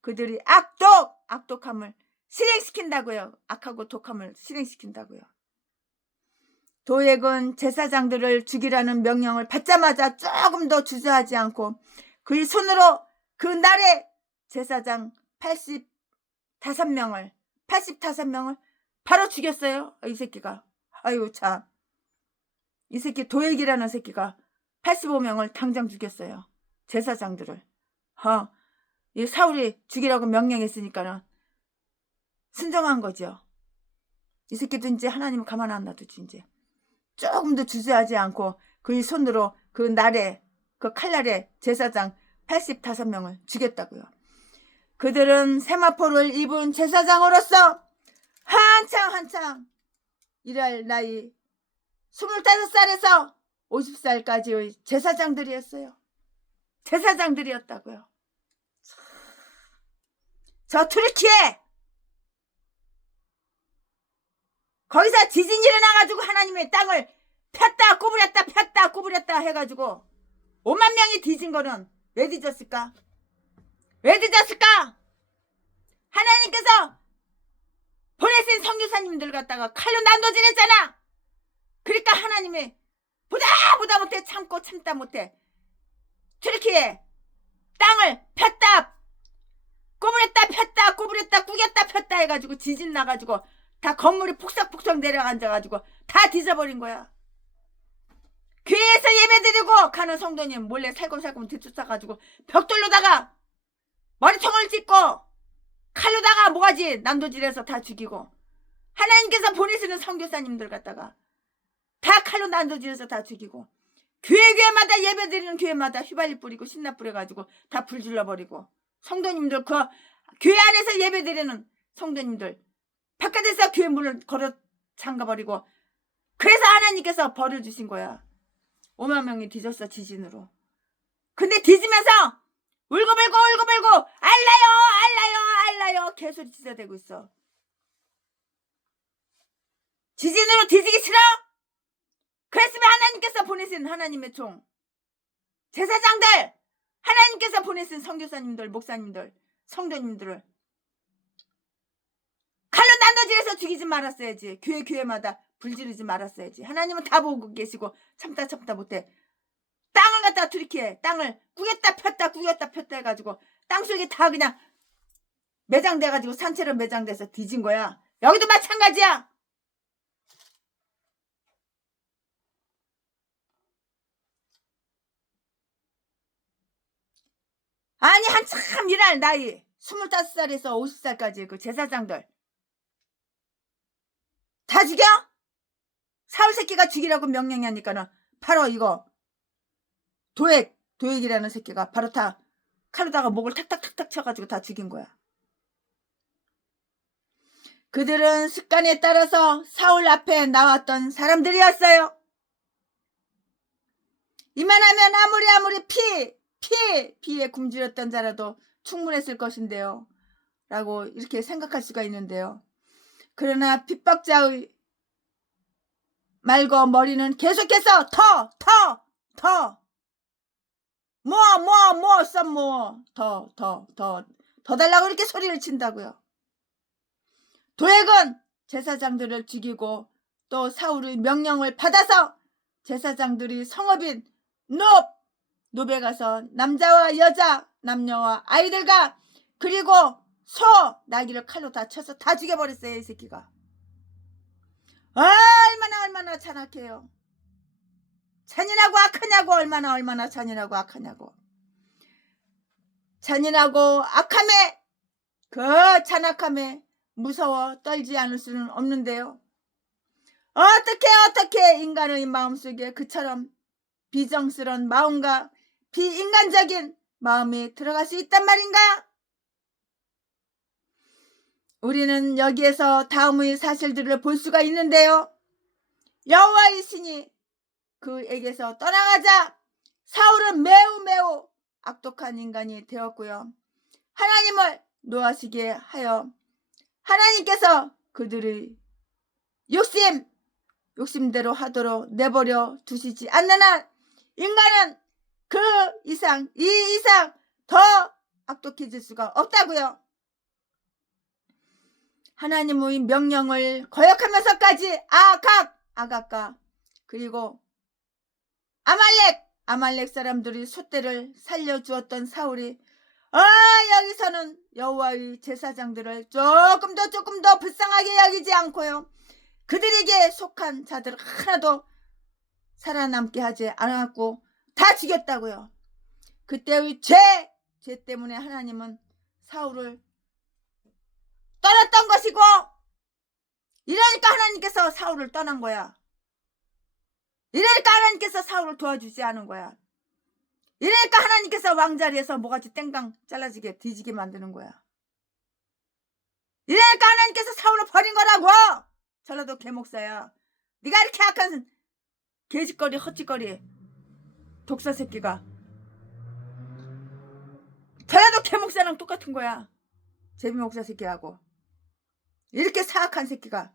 그들이 악독함을 실행시킨다고요. 악하고 독함을 실행시킨다고요. 도액은 제사장들을 죽이라는 명령을 받자마자 조금 더 주저하지 않고 그의 손으로 그 날에 제사장 85명을 바로 죽였어요. 이 새끼가. 아유 참. 이 새끼 도액이라는 새끼가 85명을 당장 죽였어요. 제사장들을. 이 사울이 죽이라고 명령했으니까는 순종한 거죠. 이 새끼도 이제 하나님은 가만 안 놔두지. 이제 조금도 주저하지 않고 그의 손으로 그 날에 그 칼날에 제사장 85명을 죽였다고요. 그들은 세마포를 입은 제사장으로서 한창 일할 나이 25살에서 50살까지의 제사장들이었어요. 제사장들이었다고요. 저 투르키에 거기서 지진이 일어나가지고 하나님의 땅을 폈다 구부렸다 폈다 구부렸다 해가지고 5만 명이 뒤진 거는 왜 뒤졌을까? 왜 뒤졌을까? 하나님께서 보내신 선교사님들 갖다가 칼로 난도질했잖아. 그러니까 하나님이 보다 못해 참고 참다 못해 튀르키예 땅을 폈다 구부렸다 폈다 구부렸다 구겼다 폈다 해가지고 지진 나가지고 다 건물이 폭삭폭삭 내려앉아가지고 다 뒤져버린 거야. 교회에서 예배드리고 가는 성도님 몰래 살금살금 뒤쫓아가지고 벽돌로다가 머리통을 찍고 칼로다가 모가지 난도질해서 다 죽이고 하나님께서 보내시는 선교사님들 갖다가 다 칼로 난도질해서 다 죽이고 교회마다 예배드리는 교회마다 휘발유 뿌리고 신나 뿌려가지고 다 불 질러버리고 성도님들 그 교회 안에서 예배드리는 성도님들 바깥에서 교회 문을 걸어 잠가버리고 그래서 하나님께서 벌을 주신 거야. 5만 명이 뒤졌어 지진으로. 근데 뒤지면서 울고불고 알라요 개소리 찢어대고 있어. 지진으로 뒤지기 싫어? 그랬으면 하나님께서 보내신 하나님의 종 제사장들 하나님께서 보내신 선교사님들 목사님들 성도님들을 칼로 난도질해서 죽이지 말았어야지. 교회마다 불지르지 말았어야지. 하나님은 다 보고 계시고 참다 못해 땅을 갖다 튀르키예 땅을 구겼다 폈다 해가지고 땅속에 다 그냥 매장돼가지고 산채로 매장돼서 뒤진 거야. 여기도 마찬가지야. 아니 한참 일할 나이 25살에서 50살까지 그 제사장들 다 죽여? 사울 새끼가 죽이라고 명령하니까는 바로 이거 도액이라는 새끼가 바로 다 칼로다가 목을 탁탁탁탁 쳐가지고 다 죽인 거야. 그들은 습관에 따라서 사울 앞에 나왔던 사람들이었어요. 이만하면 아무리 피에 굶주렸던 자라도 충분했을 것인데요 라고 이렇게 생각할 수가 있는데요. 그러나 핍박자의 말고 머리는 계속해서 더 달라고 이렇게 소리를 친다고요. 도액은 제사장들을 죽이고 또 사울의 명령을 받아서 제사장들이 성읍인 놉에 가서 남자와 여자 남녀와 아이들과 그리고 소 나귀를 칼로 다 쳐서 다 죽여버렸어요. 이 새끼가 얼마나 잔악해요. 잔인하고 악하냐고. 얼마나 잔인하고 악하냐고. 잔인하고 악함에 그 잔악함에 무서워 떨지 않을 수는 없는데요. 어떻게 인간의 마음속에 그처럼 비정스러운 마음과 비인간적인 마음이 들어갈 수 있단 말인가? 우리는 여기에서 다음의 사실들을 볼 수가 있는데요. 여호와의 신이 그에게서 떠나가자 사울은 매우 악독한 인간이 되었고요. 하나님을 노하시게 하여 하나님께서 그들의 욕심대로 하도록 내버려 두시지 않는 한 인간은 이 이상 더 악독해질 수가 없다고요. 하나님의 명령을 거역하면서까지 아각과 그리고 아말렉 사람들이 숫대를 살려주었던 사울이 여기서는 여호와의 제사장들을 조금 더 불쌍하게 여기지 않고요. 그들에게 속한 자들 하나도 살아남게 하지 않았고 다 죽였다고요. 그때의 죄 때문에 하나님은 사울을 떠났던 것이고 이러니까 하나님께서 사울을 떠난 거야. 이러니까 하나님께서 사울을 도와주지 않은 거야. 이러니까 하나님께서 왕자리에서 모가지 땡강 잘라지게 뒤지게 만드는 거야. 이러니까 하나님께서 사울을 버린 거라고. 전라도 개목사야. 네가 이렇게 악한 개짓거리 헛짓거리 독사 새끼가 전라도 개목사랑 똑같은 거야. 제비목사 새끼하고. 이렇게 사악한 새끼가.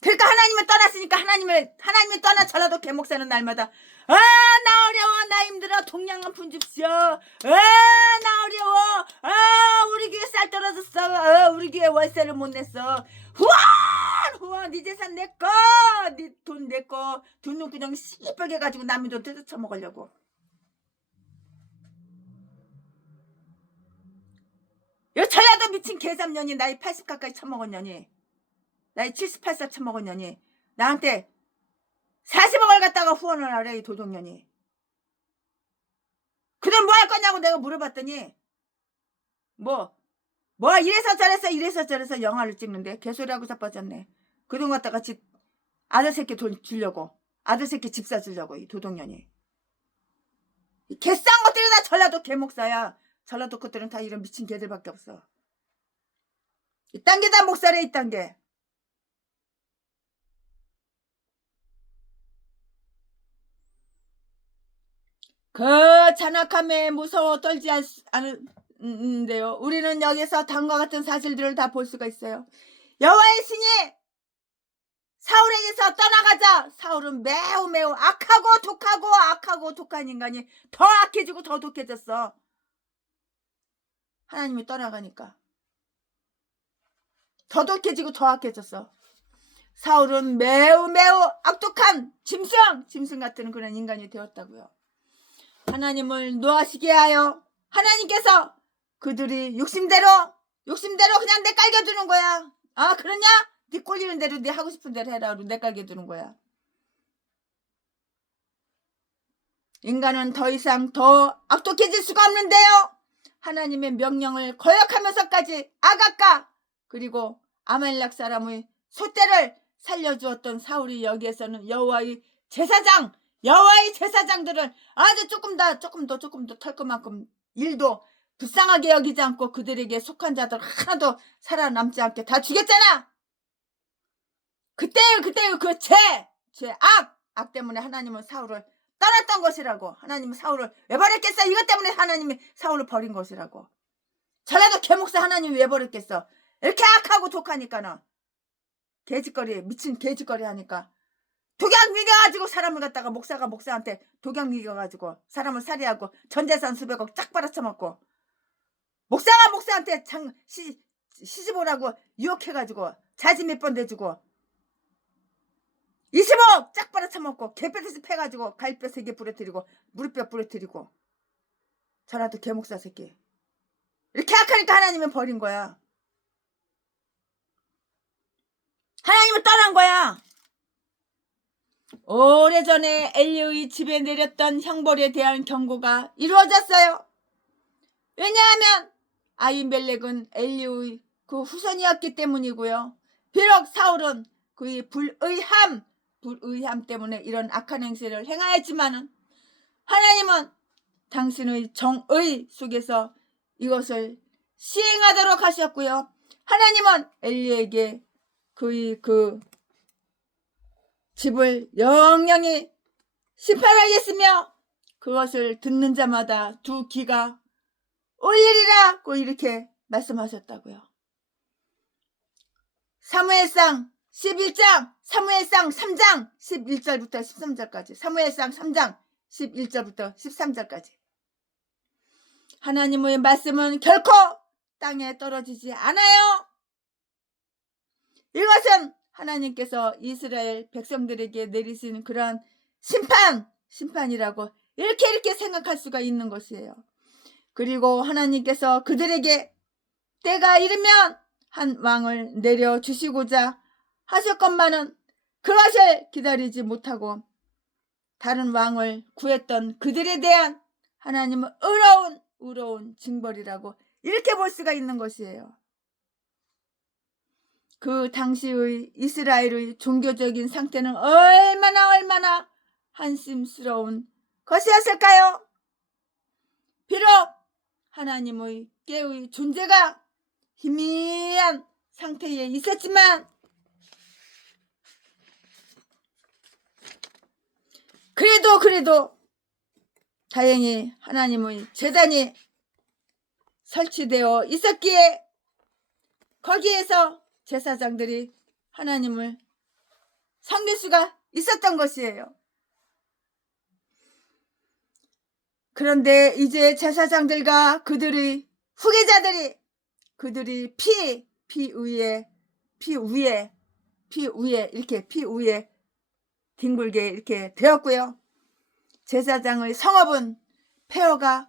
그러니까 하나님을 떠났으니까 하나님을 떠난 전라도 개목사는 날마다 나 어려워, 나 힘들어, 동양 한 푼 줍시오. 나 어려워, 우리 교회 쌀 떨어졌어, 우리 교회 월세를 못 냈어. 후원 네 재산 내꺼, 네 돈 내꺼. 돈은 그냥 씨뻘게 가지고 남의 돈 뜯어 처먹으려고. 이 전라도 미친 개삼년이 나이 80 가까이 처먹었냐니, 나이 78살 처먹었냐니, 나한테 40억을 갖다가 후원을 하래, 이 도둑년이. 그들 뭐 할 거냐고 내가 물어봤더니 뭐 이래서 저래서 영화를 찍는데 개소리하고 자빠졌네. 그 돈 갖다가 아들 새끼 돈 주려고, 아들 새끼 집 사주려고, 이 도둑년이. 이 개싼 것들이 다 전라도 개목사야. 전라도 것들은 다 이런 미친 개들밖에 없어. 이딴 게 다 목사래, 이딴 게. 그 잔악함에 무서워 떨지 않은데요. 우리는 여기서 다음과 같은 사실들을 다 볼 수가 있어요. 여호와의 신이 사울에게서 떠나가자 사울은 매우 악하고 독한 인간이 더 악해지고 더 독해졌어. 하나님이 떠나가니까 더 독해지고 더 악해졌어. 사울은 매우 악독한 짐승 같은 그런 인간이 되었다고요. 하나님을 노하시게 하여 하나님께서 그들이 욕심대로 그냥 내깔겨두는 거야. 그러냐? 네 꼴리는 대로 네 하고 싶은 대로 해라. 내깔겨두는 거야. 인간은 더 이상 더 악독해질 수가 없는데요. 하나님의 명령을 거역하면서까지 아가까 그리고 아말렉 사람의 소떼를 살려주었던 사울이 여기에서는 여호와의 제사장들을 아주 조금 더 털 것만큼 일도 불쌍하게 여기지 않고 그들에게 속한 자들 하나도 살아남지 않게 다 죽였잖아. 그때의 그 악 때문에 하나님은 사울을 떠났던 것이라고. 하나님은 사울을 왜 버렸겠어? 이것 때문에 하나님이 사울을 버린 것이라고. 전라도 개목사 하나님이 왜 버렸겠어? 이렇게 악하고 독하니까는. 개짓거리, 미친 개짓거리 하니까. 독약 미겨가지고 사람을 갖다가 목사한테 독약 미겨가지고 사람을 살해하고 전재산 수백억 쫙 빨아쳐먹고, 목사한테 시집 오라고 유혹해가지고 자지 몇 번 내주고 20억 쫙 빨아쳐먹고 개뼈듯이 패가지고 갈뼈 3개 부러뜨리고 무릎뼈 부러뜨리고. 전라도 개목사 새끼. 이렇게 악하니까 하나님은 버린 거야. 하나님은 떠난 거야. 오래전에 엘리의 집에 내렸던 형벌에 대한 경고가 이루어졌어요. 왜냐하면 아히멜렉은 엘리의 그 후손이었기 때문이고요. 비록 사울은 그의 불의함 때문에 이런 악한 행세를 행하였지만은 하나님은 당신의 정의 속에서 이것을 시행하도록 하셨고요. 하나님은 엘리에게 그의 그 집을 영영히 심판하겠으며 그것을 듣는 자마다 두 귀가 울리리라고 이렇게 말씀하셨다고요. 사무엘상 11장, 사무엘상 3장 11절부터 13절까지, 사무엘상 3장 11절부터 13절까지. 하나님의 말씀은 결코 땅에 떨어지지 않아요. 이것은 하나님께서 이스라엘 백성들에게 내리신 그런 심판이라고 이렇게 생각할 수가 있는 것이에요. 그리고 하나님께서 그들에게 때가 이르면 한 왕을 내려주시고자 하셨건만은 그것을 기다리지 못하고 다른 왕을 구했던 그들에 대한 하나님은 의로운 징벌이라고 이렇게 볼 수가 있는 것이에요. 그 당시의 이스라엘의 종교적인 상태는 얼마나 한심스러운 것이었을까요? 비록 하나님의 깨의 존재가 희미한 상태에 있었지만 그래도 다행히 하나님의 제단이 설치되어 있었기에 거기에서 제사장들이 하나님을 섬길 수가 있었던 것이에요. 그런데 이제 제사장들과 그들의 후계자들이 그들이 피 위에 뒹굴게 이렇게 되었고요. 제사장의 성업은 폐허가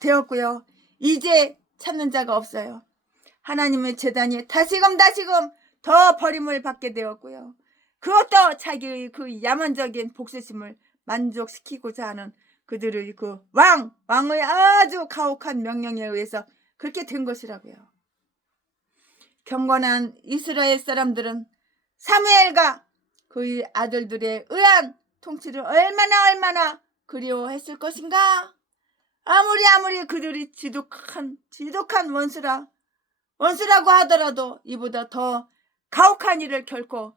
되었고요. 이제 찾는 자가 없어요. 하나님의 제단이 다시금 더 버림을 받게 되었고요. 그것도 자기의 그 야만적인 복수심을 만족시키고자 하는 그들의 그 왕의 아주 가혹한 명령에 의해서 그렇게 된 것이라고요. 경건한 이스라엘 사람들은 사무엘과 그의 아들들의 의한 통치를 얼마나 그리워했을 것인가. 아무리 그들이 지독한 원수라고 하더라도 이보다 더 가혹한 일을 결코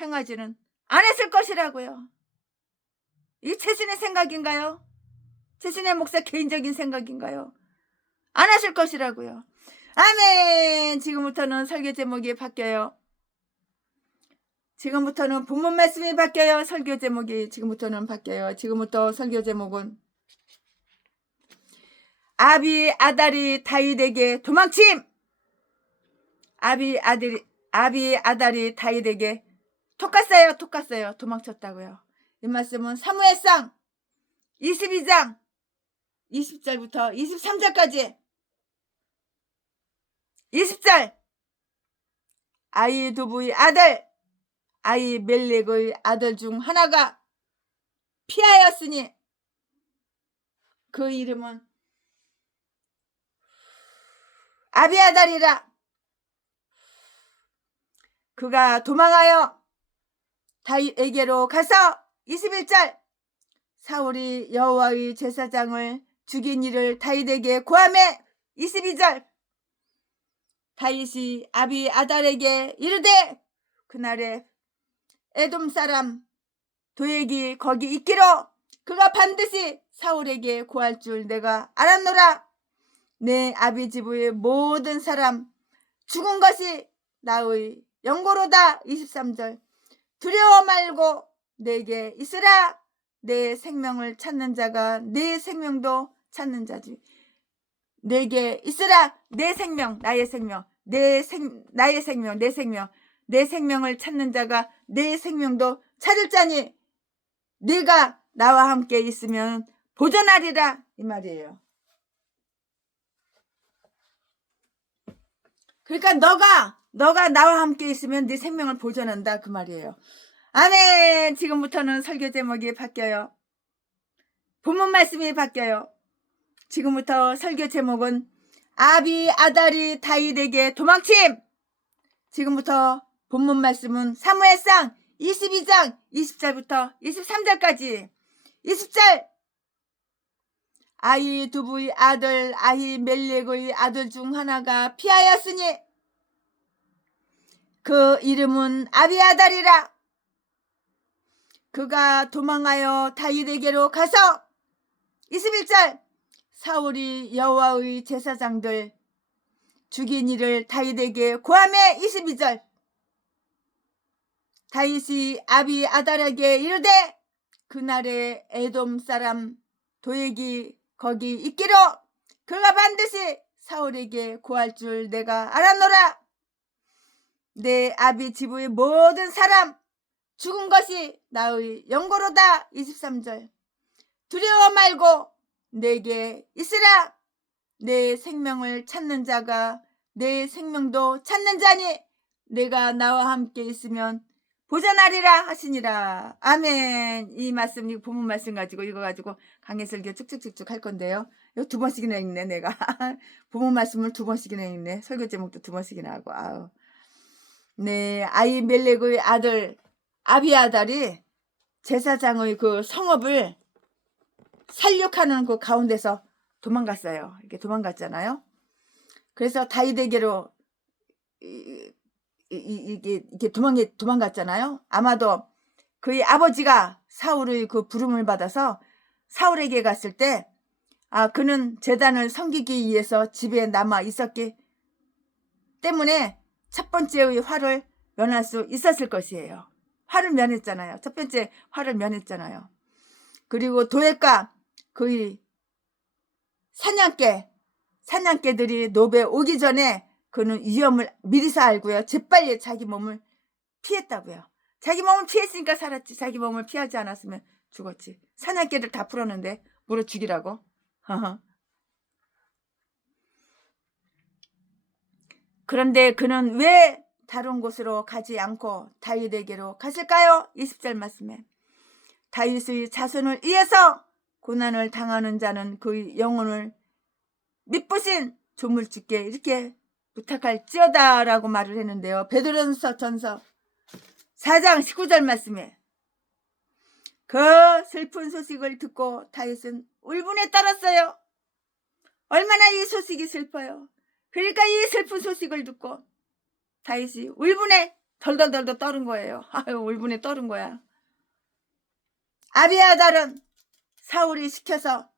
행하지는 않았을 것이라고요. 이 최신의 생각인가요? 최신의 목사 개인적인 생각인가요? 안 하실 것이라고요. 아멘. 지금부터는 설교 제목이 바뀌어요. 지금부터는 본문 말씀이 바뀌어요. 설교 제목이 지금부터는 바뀌어요. 지금부터 설교 제목은 아비 아달이 다윗에게 도망침. 아비 아달이 다윗에게 톡갔어요. 도망쳤다고요. 이 말씀은 사무엘상 22장 20절부터 23절까지 20절 아히두부의 아들 아히멜렉의 아들 중 하나가 피하였으니 그 이름은 아비아달이라. 그가 도망하여 다윗에게로 가서 21절 사울이 여호와의 제사장을 죽인 일을 다윗에게 고하매 22절 다윗이 아비아달에게 이르되 그날에 에돔 사람 도액이 거기 있기로 그가 반드시 사울에게 고할 줄 내가 알았노라. 내 아비집의 모든 사람 죽은 것이 나의 영고로다. 23절 두려워 말고 내게 있으라. 내 생명을 찾는 자가 내 생명도 찾는 자지. 내게 있으라. 내 생명 나의 생명 나의 생명 내 생명을 찾는 자가 내 생명도 찾을 자니 네가 나와 함께 있으면 보존하리라. 이 말이에요. 그러니까 너가 나와 함께 있으면 네 생명을 보존한다 그 말이에요. 아멘. 지금부터는 설교 제목이 바뀌어요. 본문 말씀이 바뀌어요. 지금부터 설교 제목은 아비아달이 다윗에게 도망침. 지금부터 본문 말씀은 사무엘상 22장 20절부터 23절까지 20절 아히두부의 아들 아히멜렉의 아들 중 하나가 피하였으니 그 이름은 아비아달이라. 그가 도망하여 다윗에게로 가서 21절 사울이 여호와의 제사장들 죽인 일을 다윗에게 고하매 22절 다윗이 아비아달에게 이르되 그날에 에돔 사람 도액이 거기 있기로 그가 반드시 사울에게 고할 줄 내가 알았노라. 내 아비 집의 모든 사람 죽은 것이 나의 영고로다. 23절 두려워 말고 내게 있으라. 내 생명을 찾는 자가 내 생명도 찾는 자니 내가 나와 함께 있으면 보존하리라 하시니라. 아멘. 이 말씀, 이 본문 말씀 가지고 이거 가지고 강해설교 쭉쭉쭉쭉 할 건데요. 이거 2번씩이나 읽네 내가. 본문 말씀을 2번씩이나 읽네. 설교 제목도 2번씩이나 하고. 아우. 네, 아히멜렉의 아들 아비아달이 제사장의 그 성읍을 살육하는 그 가운데서 도망갔어요. 이렇게 도망갔잖아요. 그래서 다윗에게로 이게 도망갔잖아요. 아마도 그의 아버지가 사울의 그 부름을 받아서 사울에게 갔을 때 그는 제단을 섬기기 위해서 집에 남아 있었기 때문에 첫 번째의 화를 면할 수 있었을 것이에요. 화를 면했잖아요. 첫 번째 화를 면했잖아요. 그리고 도액과 그의 사냥개들이 노베 오기 전에 그는 위험을 미리서 알고요. 재빨리 자기 몸을 피했다고요. 자기 몸을 피했으니까 살았지. 자기 몸을 피하지 않았으면 죽었지. 사냥개들 다 풀었는데 물어 죽이라고. 그런데 그는 왜 다른 곳으로 가지 않고 다윗에게로 갔을까요? 20절 말씀에 다윗의 자손을 위해서 고난을 당하는 자는 그의 영혼을 미쁘신 조물주께 이렇게 부탁할지어다 라고 말을 했는데요. 베드로전서 4장 19절 말씀에 그 슬픈 소식을 듣고 다윗은 울분에 떨었어요. 얼마나 이 소식이 슬퍼요. 그러니까 이 슬픈 소식을 듣고 다윗이 울분에 덜덜덜 떠는 거예요. 울분에 떠는 거야. 아비아달은 사울이 시켜서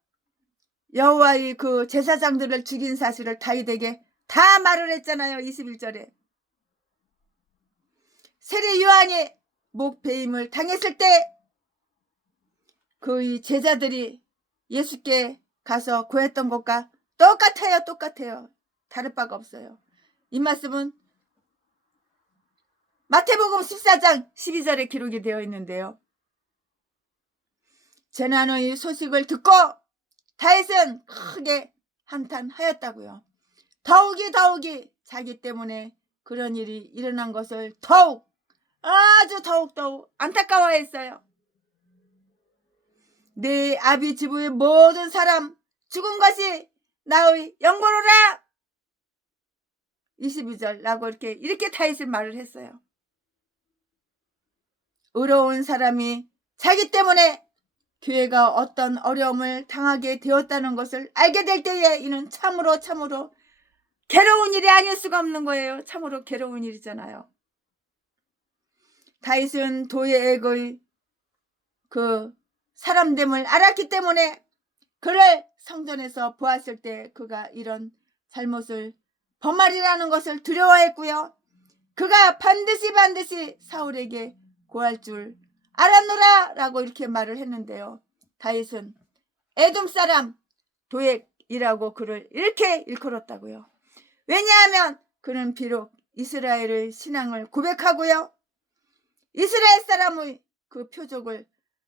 여호와의 그 제사장들을 죽인 사실을 다윗에게 다 말을 했잖아요. 21절에 세례 요한이 목배임을 당했을 때 그의 제자들이 예수께 가서 구했던 것과 똑같아요. 다를 바가 없어요. 이 말씀은 마태복음 14장 12절에 기록이 되어 있는데요. 재난의 소식을 듣고 다윗은 크게 한탄하였다고요. 더욱이 자기 때문에 그런 일이 일어난 것을 더욱 안타까워했어요. 내 아비 집의 모든 사람 죽은 것이 나의 영광이라 22절 라고 이렇게 다윗은 말을 했어요. 의로운 사람이 자기 때문에 교회가 어떤 어려움을 당하게 되었다는 것을 알게 될 때에 이는 참으로 괴로운 일이 아닐 수가 없는 거예요. 참으로 괴로운 일이잖아요. 다윗은 도액의 그 사람됨을 알았기 때문에 그를 성전에서 보았을 때 그가 이런 잘못을 범하리라는 것을 두려워했고요. 그가 반드시 사울에게 고할 줄 알았노라 라고 이렇게 말을 했는데요. 다윗은 에돔 사람 도액이라고 그를 이렇게 일컬었다고요. 왜냐하면 그는 비록 이스라엘의 신앙을 고백하고요. 이스라엘 사람의 그 표적을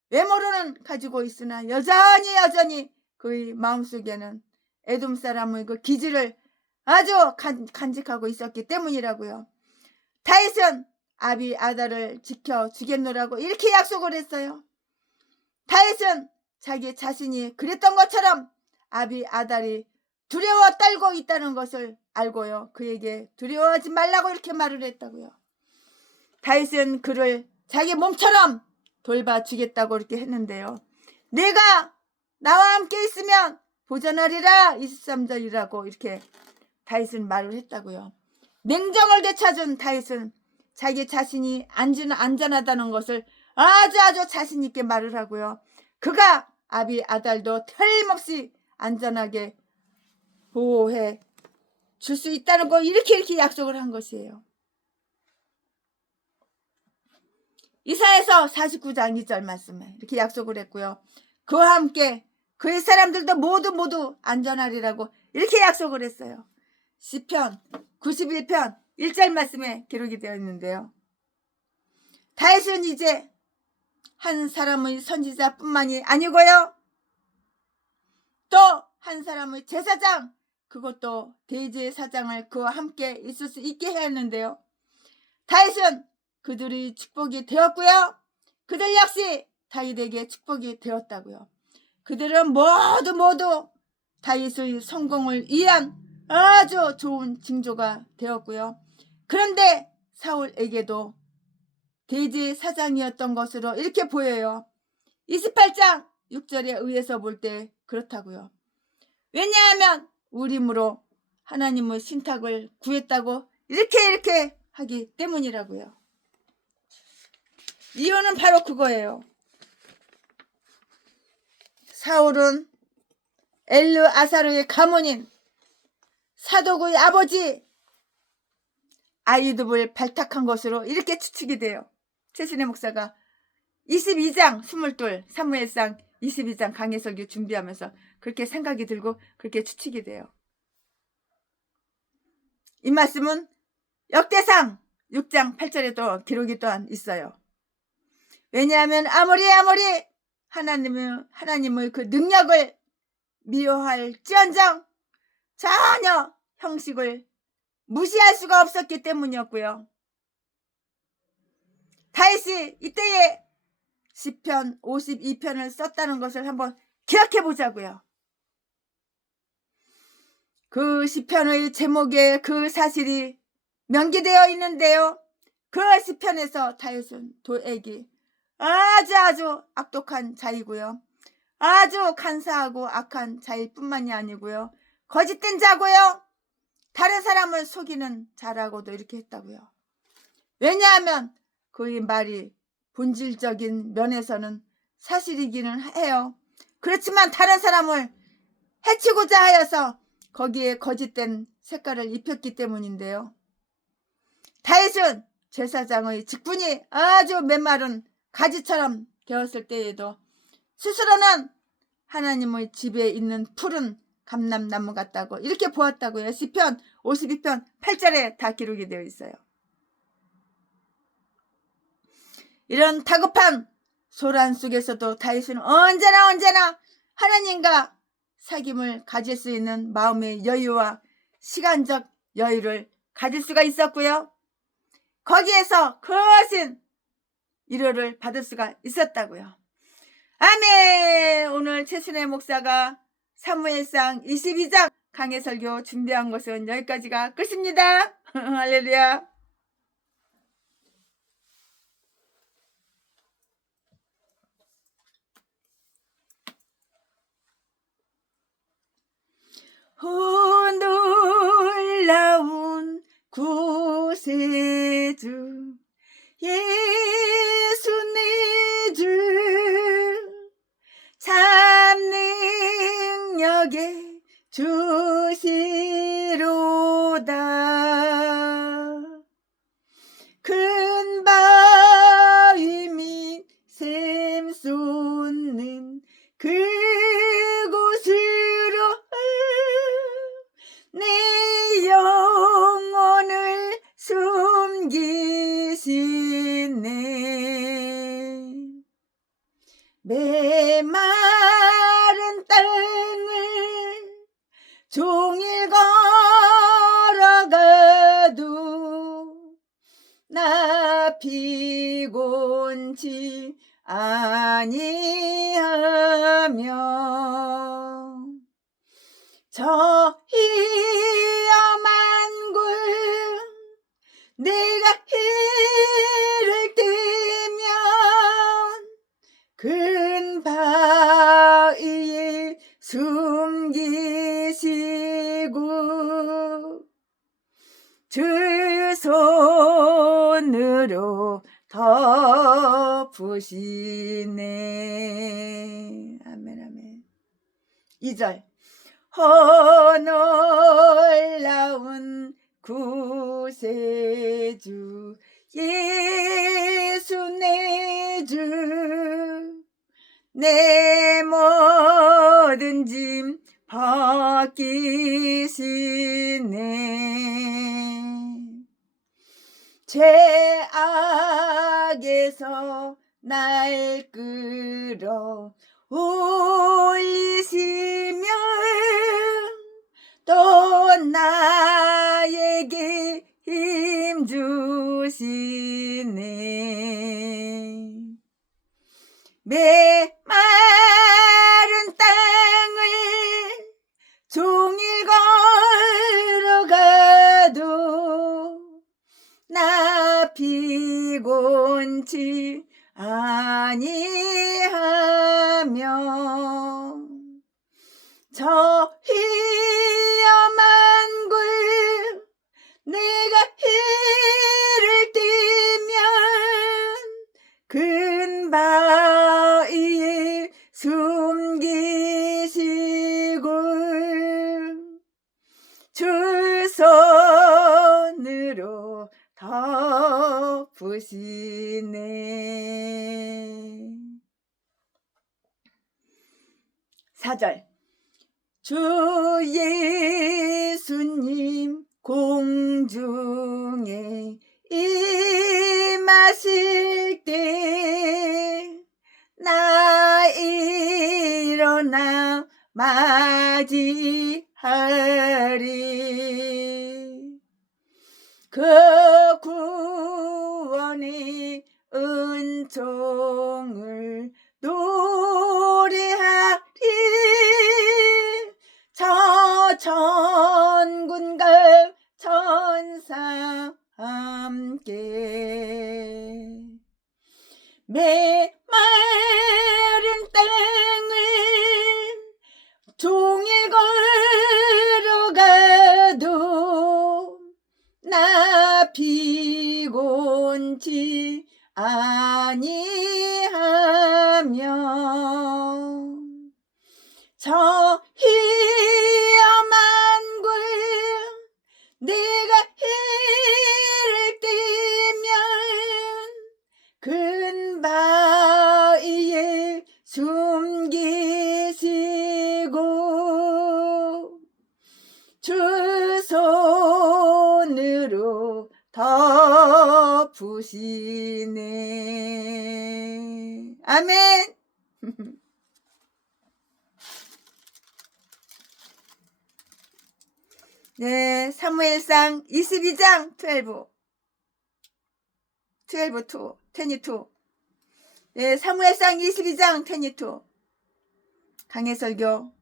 외모로는 가지고 있으나 여전히 그의 마음속에는 에돔 사람의 그 기질을 아주 간직하고 있었기 때문이라고요. 다윗은 아비 아달을 지켜 주겠노라고 이렇게 약속을 했어요. 다윗은 자기 자신이 그랬던 것처럼 아비 아달이 두려워 떨고 있다는 것을 알고요. 그에게 두려워하지 말라고 이렇게 말을 했다고요. 다윗은 그를 자기 몸처럼 돌봐주겠다고 이렇게 했는데요. 내가 나와 함께 있으면 보전하리라 23절이라고 이렇게 다윗은 말을 했다고요. 냉정을 되찾은 다윗은 자기 자신이 안전하다는 것을 아주 자신 있게 말을 하고요. 그가 아비 아달도 틀림없이 안전하게 보호해 줄 수 있다는 거 이렇게 약속을 한 것이에요. 이사야서 49장 2절 말씀에 이렇게 약속을 했고요. 그와 함께 그의 사람들도 모두 안전하리라고 이렇게 약속을 했어요. 시편 91편 1절 말씀에 기록이 되어 있는데요. 다윗은 이제 한 사람의 선지자뿐만이 아니고요. 또 한 사람의 제사장, 그것도 대제사장을 그와 함께 있을 수 있게 했는데요. 다윗은 그들의 축복이 되었고요. 그들 역시 다윗에게 축복이 되었다고요. 그들은 모두 다윗의 성공을 위한 아주 좋은 징조가 되었고요. 그런데 사울에게도 대제사장이었던 것으로 이렇게 보여요. 28장 6절에 의해서 볼 때 그렇다고요. 왜냐하면 우림으로 하나님의 신탁을 구했다고 이렇게 하기 때문이라고요. 이유는 바로 그거예요. 사울은 엘르아사르의 가문인 사독의 아버지 아이두을 발탁한 것으로 이렇게 추측이 돼요. 최순회 목사가 22장 22 사무엘상 22장 강해설교 준비하면서 그렇게 생각이 들고 그렇게 추측이 돼요. 이 말씀은 역대상 6장 8절에도 기록이 또한 있어요. 왜냐하면 아무리 하나님의 그 능력을 미워할지언정 전혀 형식을 무시할 수가 없었기 때문이었고요. 다윗이 이때에 시편 52편을 썼다는 것을 한번 기억해 보자고요. 그 시편의 제목에 그 사실이 명기되어 있는데요. 그 시편에서 다윗은 도액이 아주 악독한 자이고요. 아주 간사하고 악한 자일 뿐만이 아니고요. 거짓된 자고요. 다른 사람을 속이는 자라고도 이렇게 했다고요. 왜냐하면 그의 말이 본질적인 면에서는 사실이기는 해요. 그렇지만 다른 사람을 해치고자 하여서 거기에 거짓된 색깔을 입혔기 때문인데요. 다윗은 제사장의 직분이 아주 메마른 가지처럼 되었을 때에도 스스로는 하나님의 집에 있는 푸른 감람나무 같다고 이렇게 보았다고요. 시편 52편 8절에 다 기록이 되어 있어요. 이런 다급한 소란 속에서도 다윗은 언제나 하나님과 사귐을 가질 수 있는 마음의 여유와 시간적 여유를 가질 수가 있었고요. 거기에서 거신 위로를 받을 수가 있었다고요. 아멘. 오늘 최순회 목사가 사무엘상 22장 강해설교 준비한 것은 여기까지가 끝입니다. 할렐루야. 놀라운 구세주 예수 내 주 참 능력의 주시로다. 큰 바위 및 샘 솟는 그곳으로 내 영혼을 숨기시네. 메마른 땅을 종일 걸어가도 나 피곤치 아니하며 저 위험한 곳 내가 이를 뜨면 큰 바위에 숨기시고 주 손으로 덮으시네. 아멘. 2절 놀라운 구세주 예수 내 주 내 모든 짐 벗기시네. 죄악에서 날 끌어 올리시며 또 나에게 힘 주시네. 메마른 땅을 종일 걸어가도 나 피곤치 아니하며 저 위험한 곳 내가 이를 뜨면 큰 바위에 숨기시고 덮으시네. 4절 주 예수님 공중에 임하실 때 나 일어나 맞이하리. 그 구원의 은총을 노래하리. 저 천군과 천사 함께 메마른 땅을 종일 걸어가도 나 피곤치 아니하며 저 희엄한 굴 내가 해를 떼면 근바위에 숨기시고 주 손으로 덮으시네. 아멘. 네, 사무엘상 22장 22. 네, 사무엘상 22장 22. 강해설교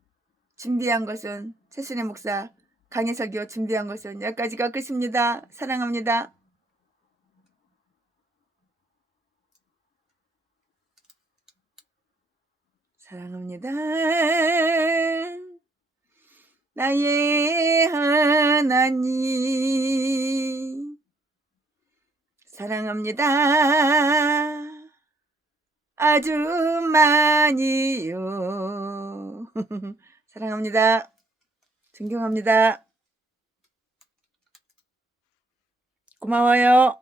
준비한 것은 최순애 목사 강해설교 준비한 것은 여기까지가 끝입니다. 사랑합니다. 사랑합니다. 나의 하나님 사랑합니다. 아주 많이요. 사랑합니다. 존경합니다. 고마워요.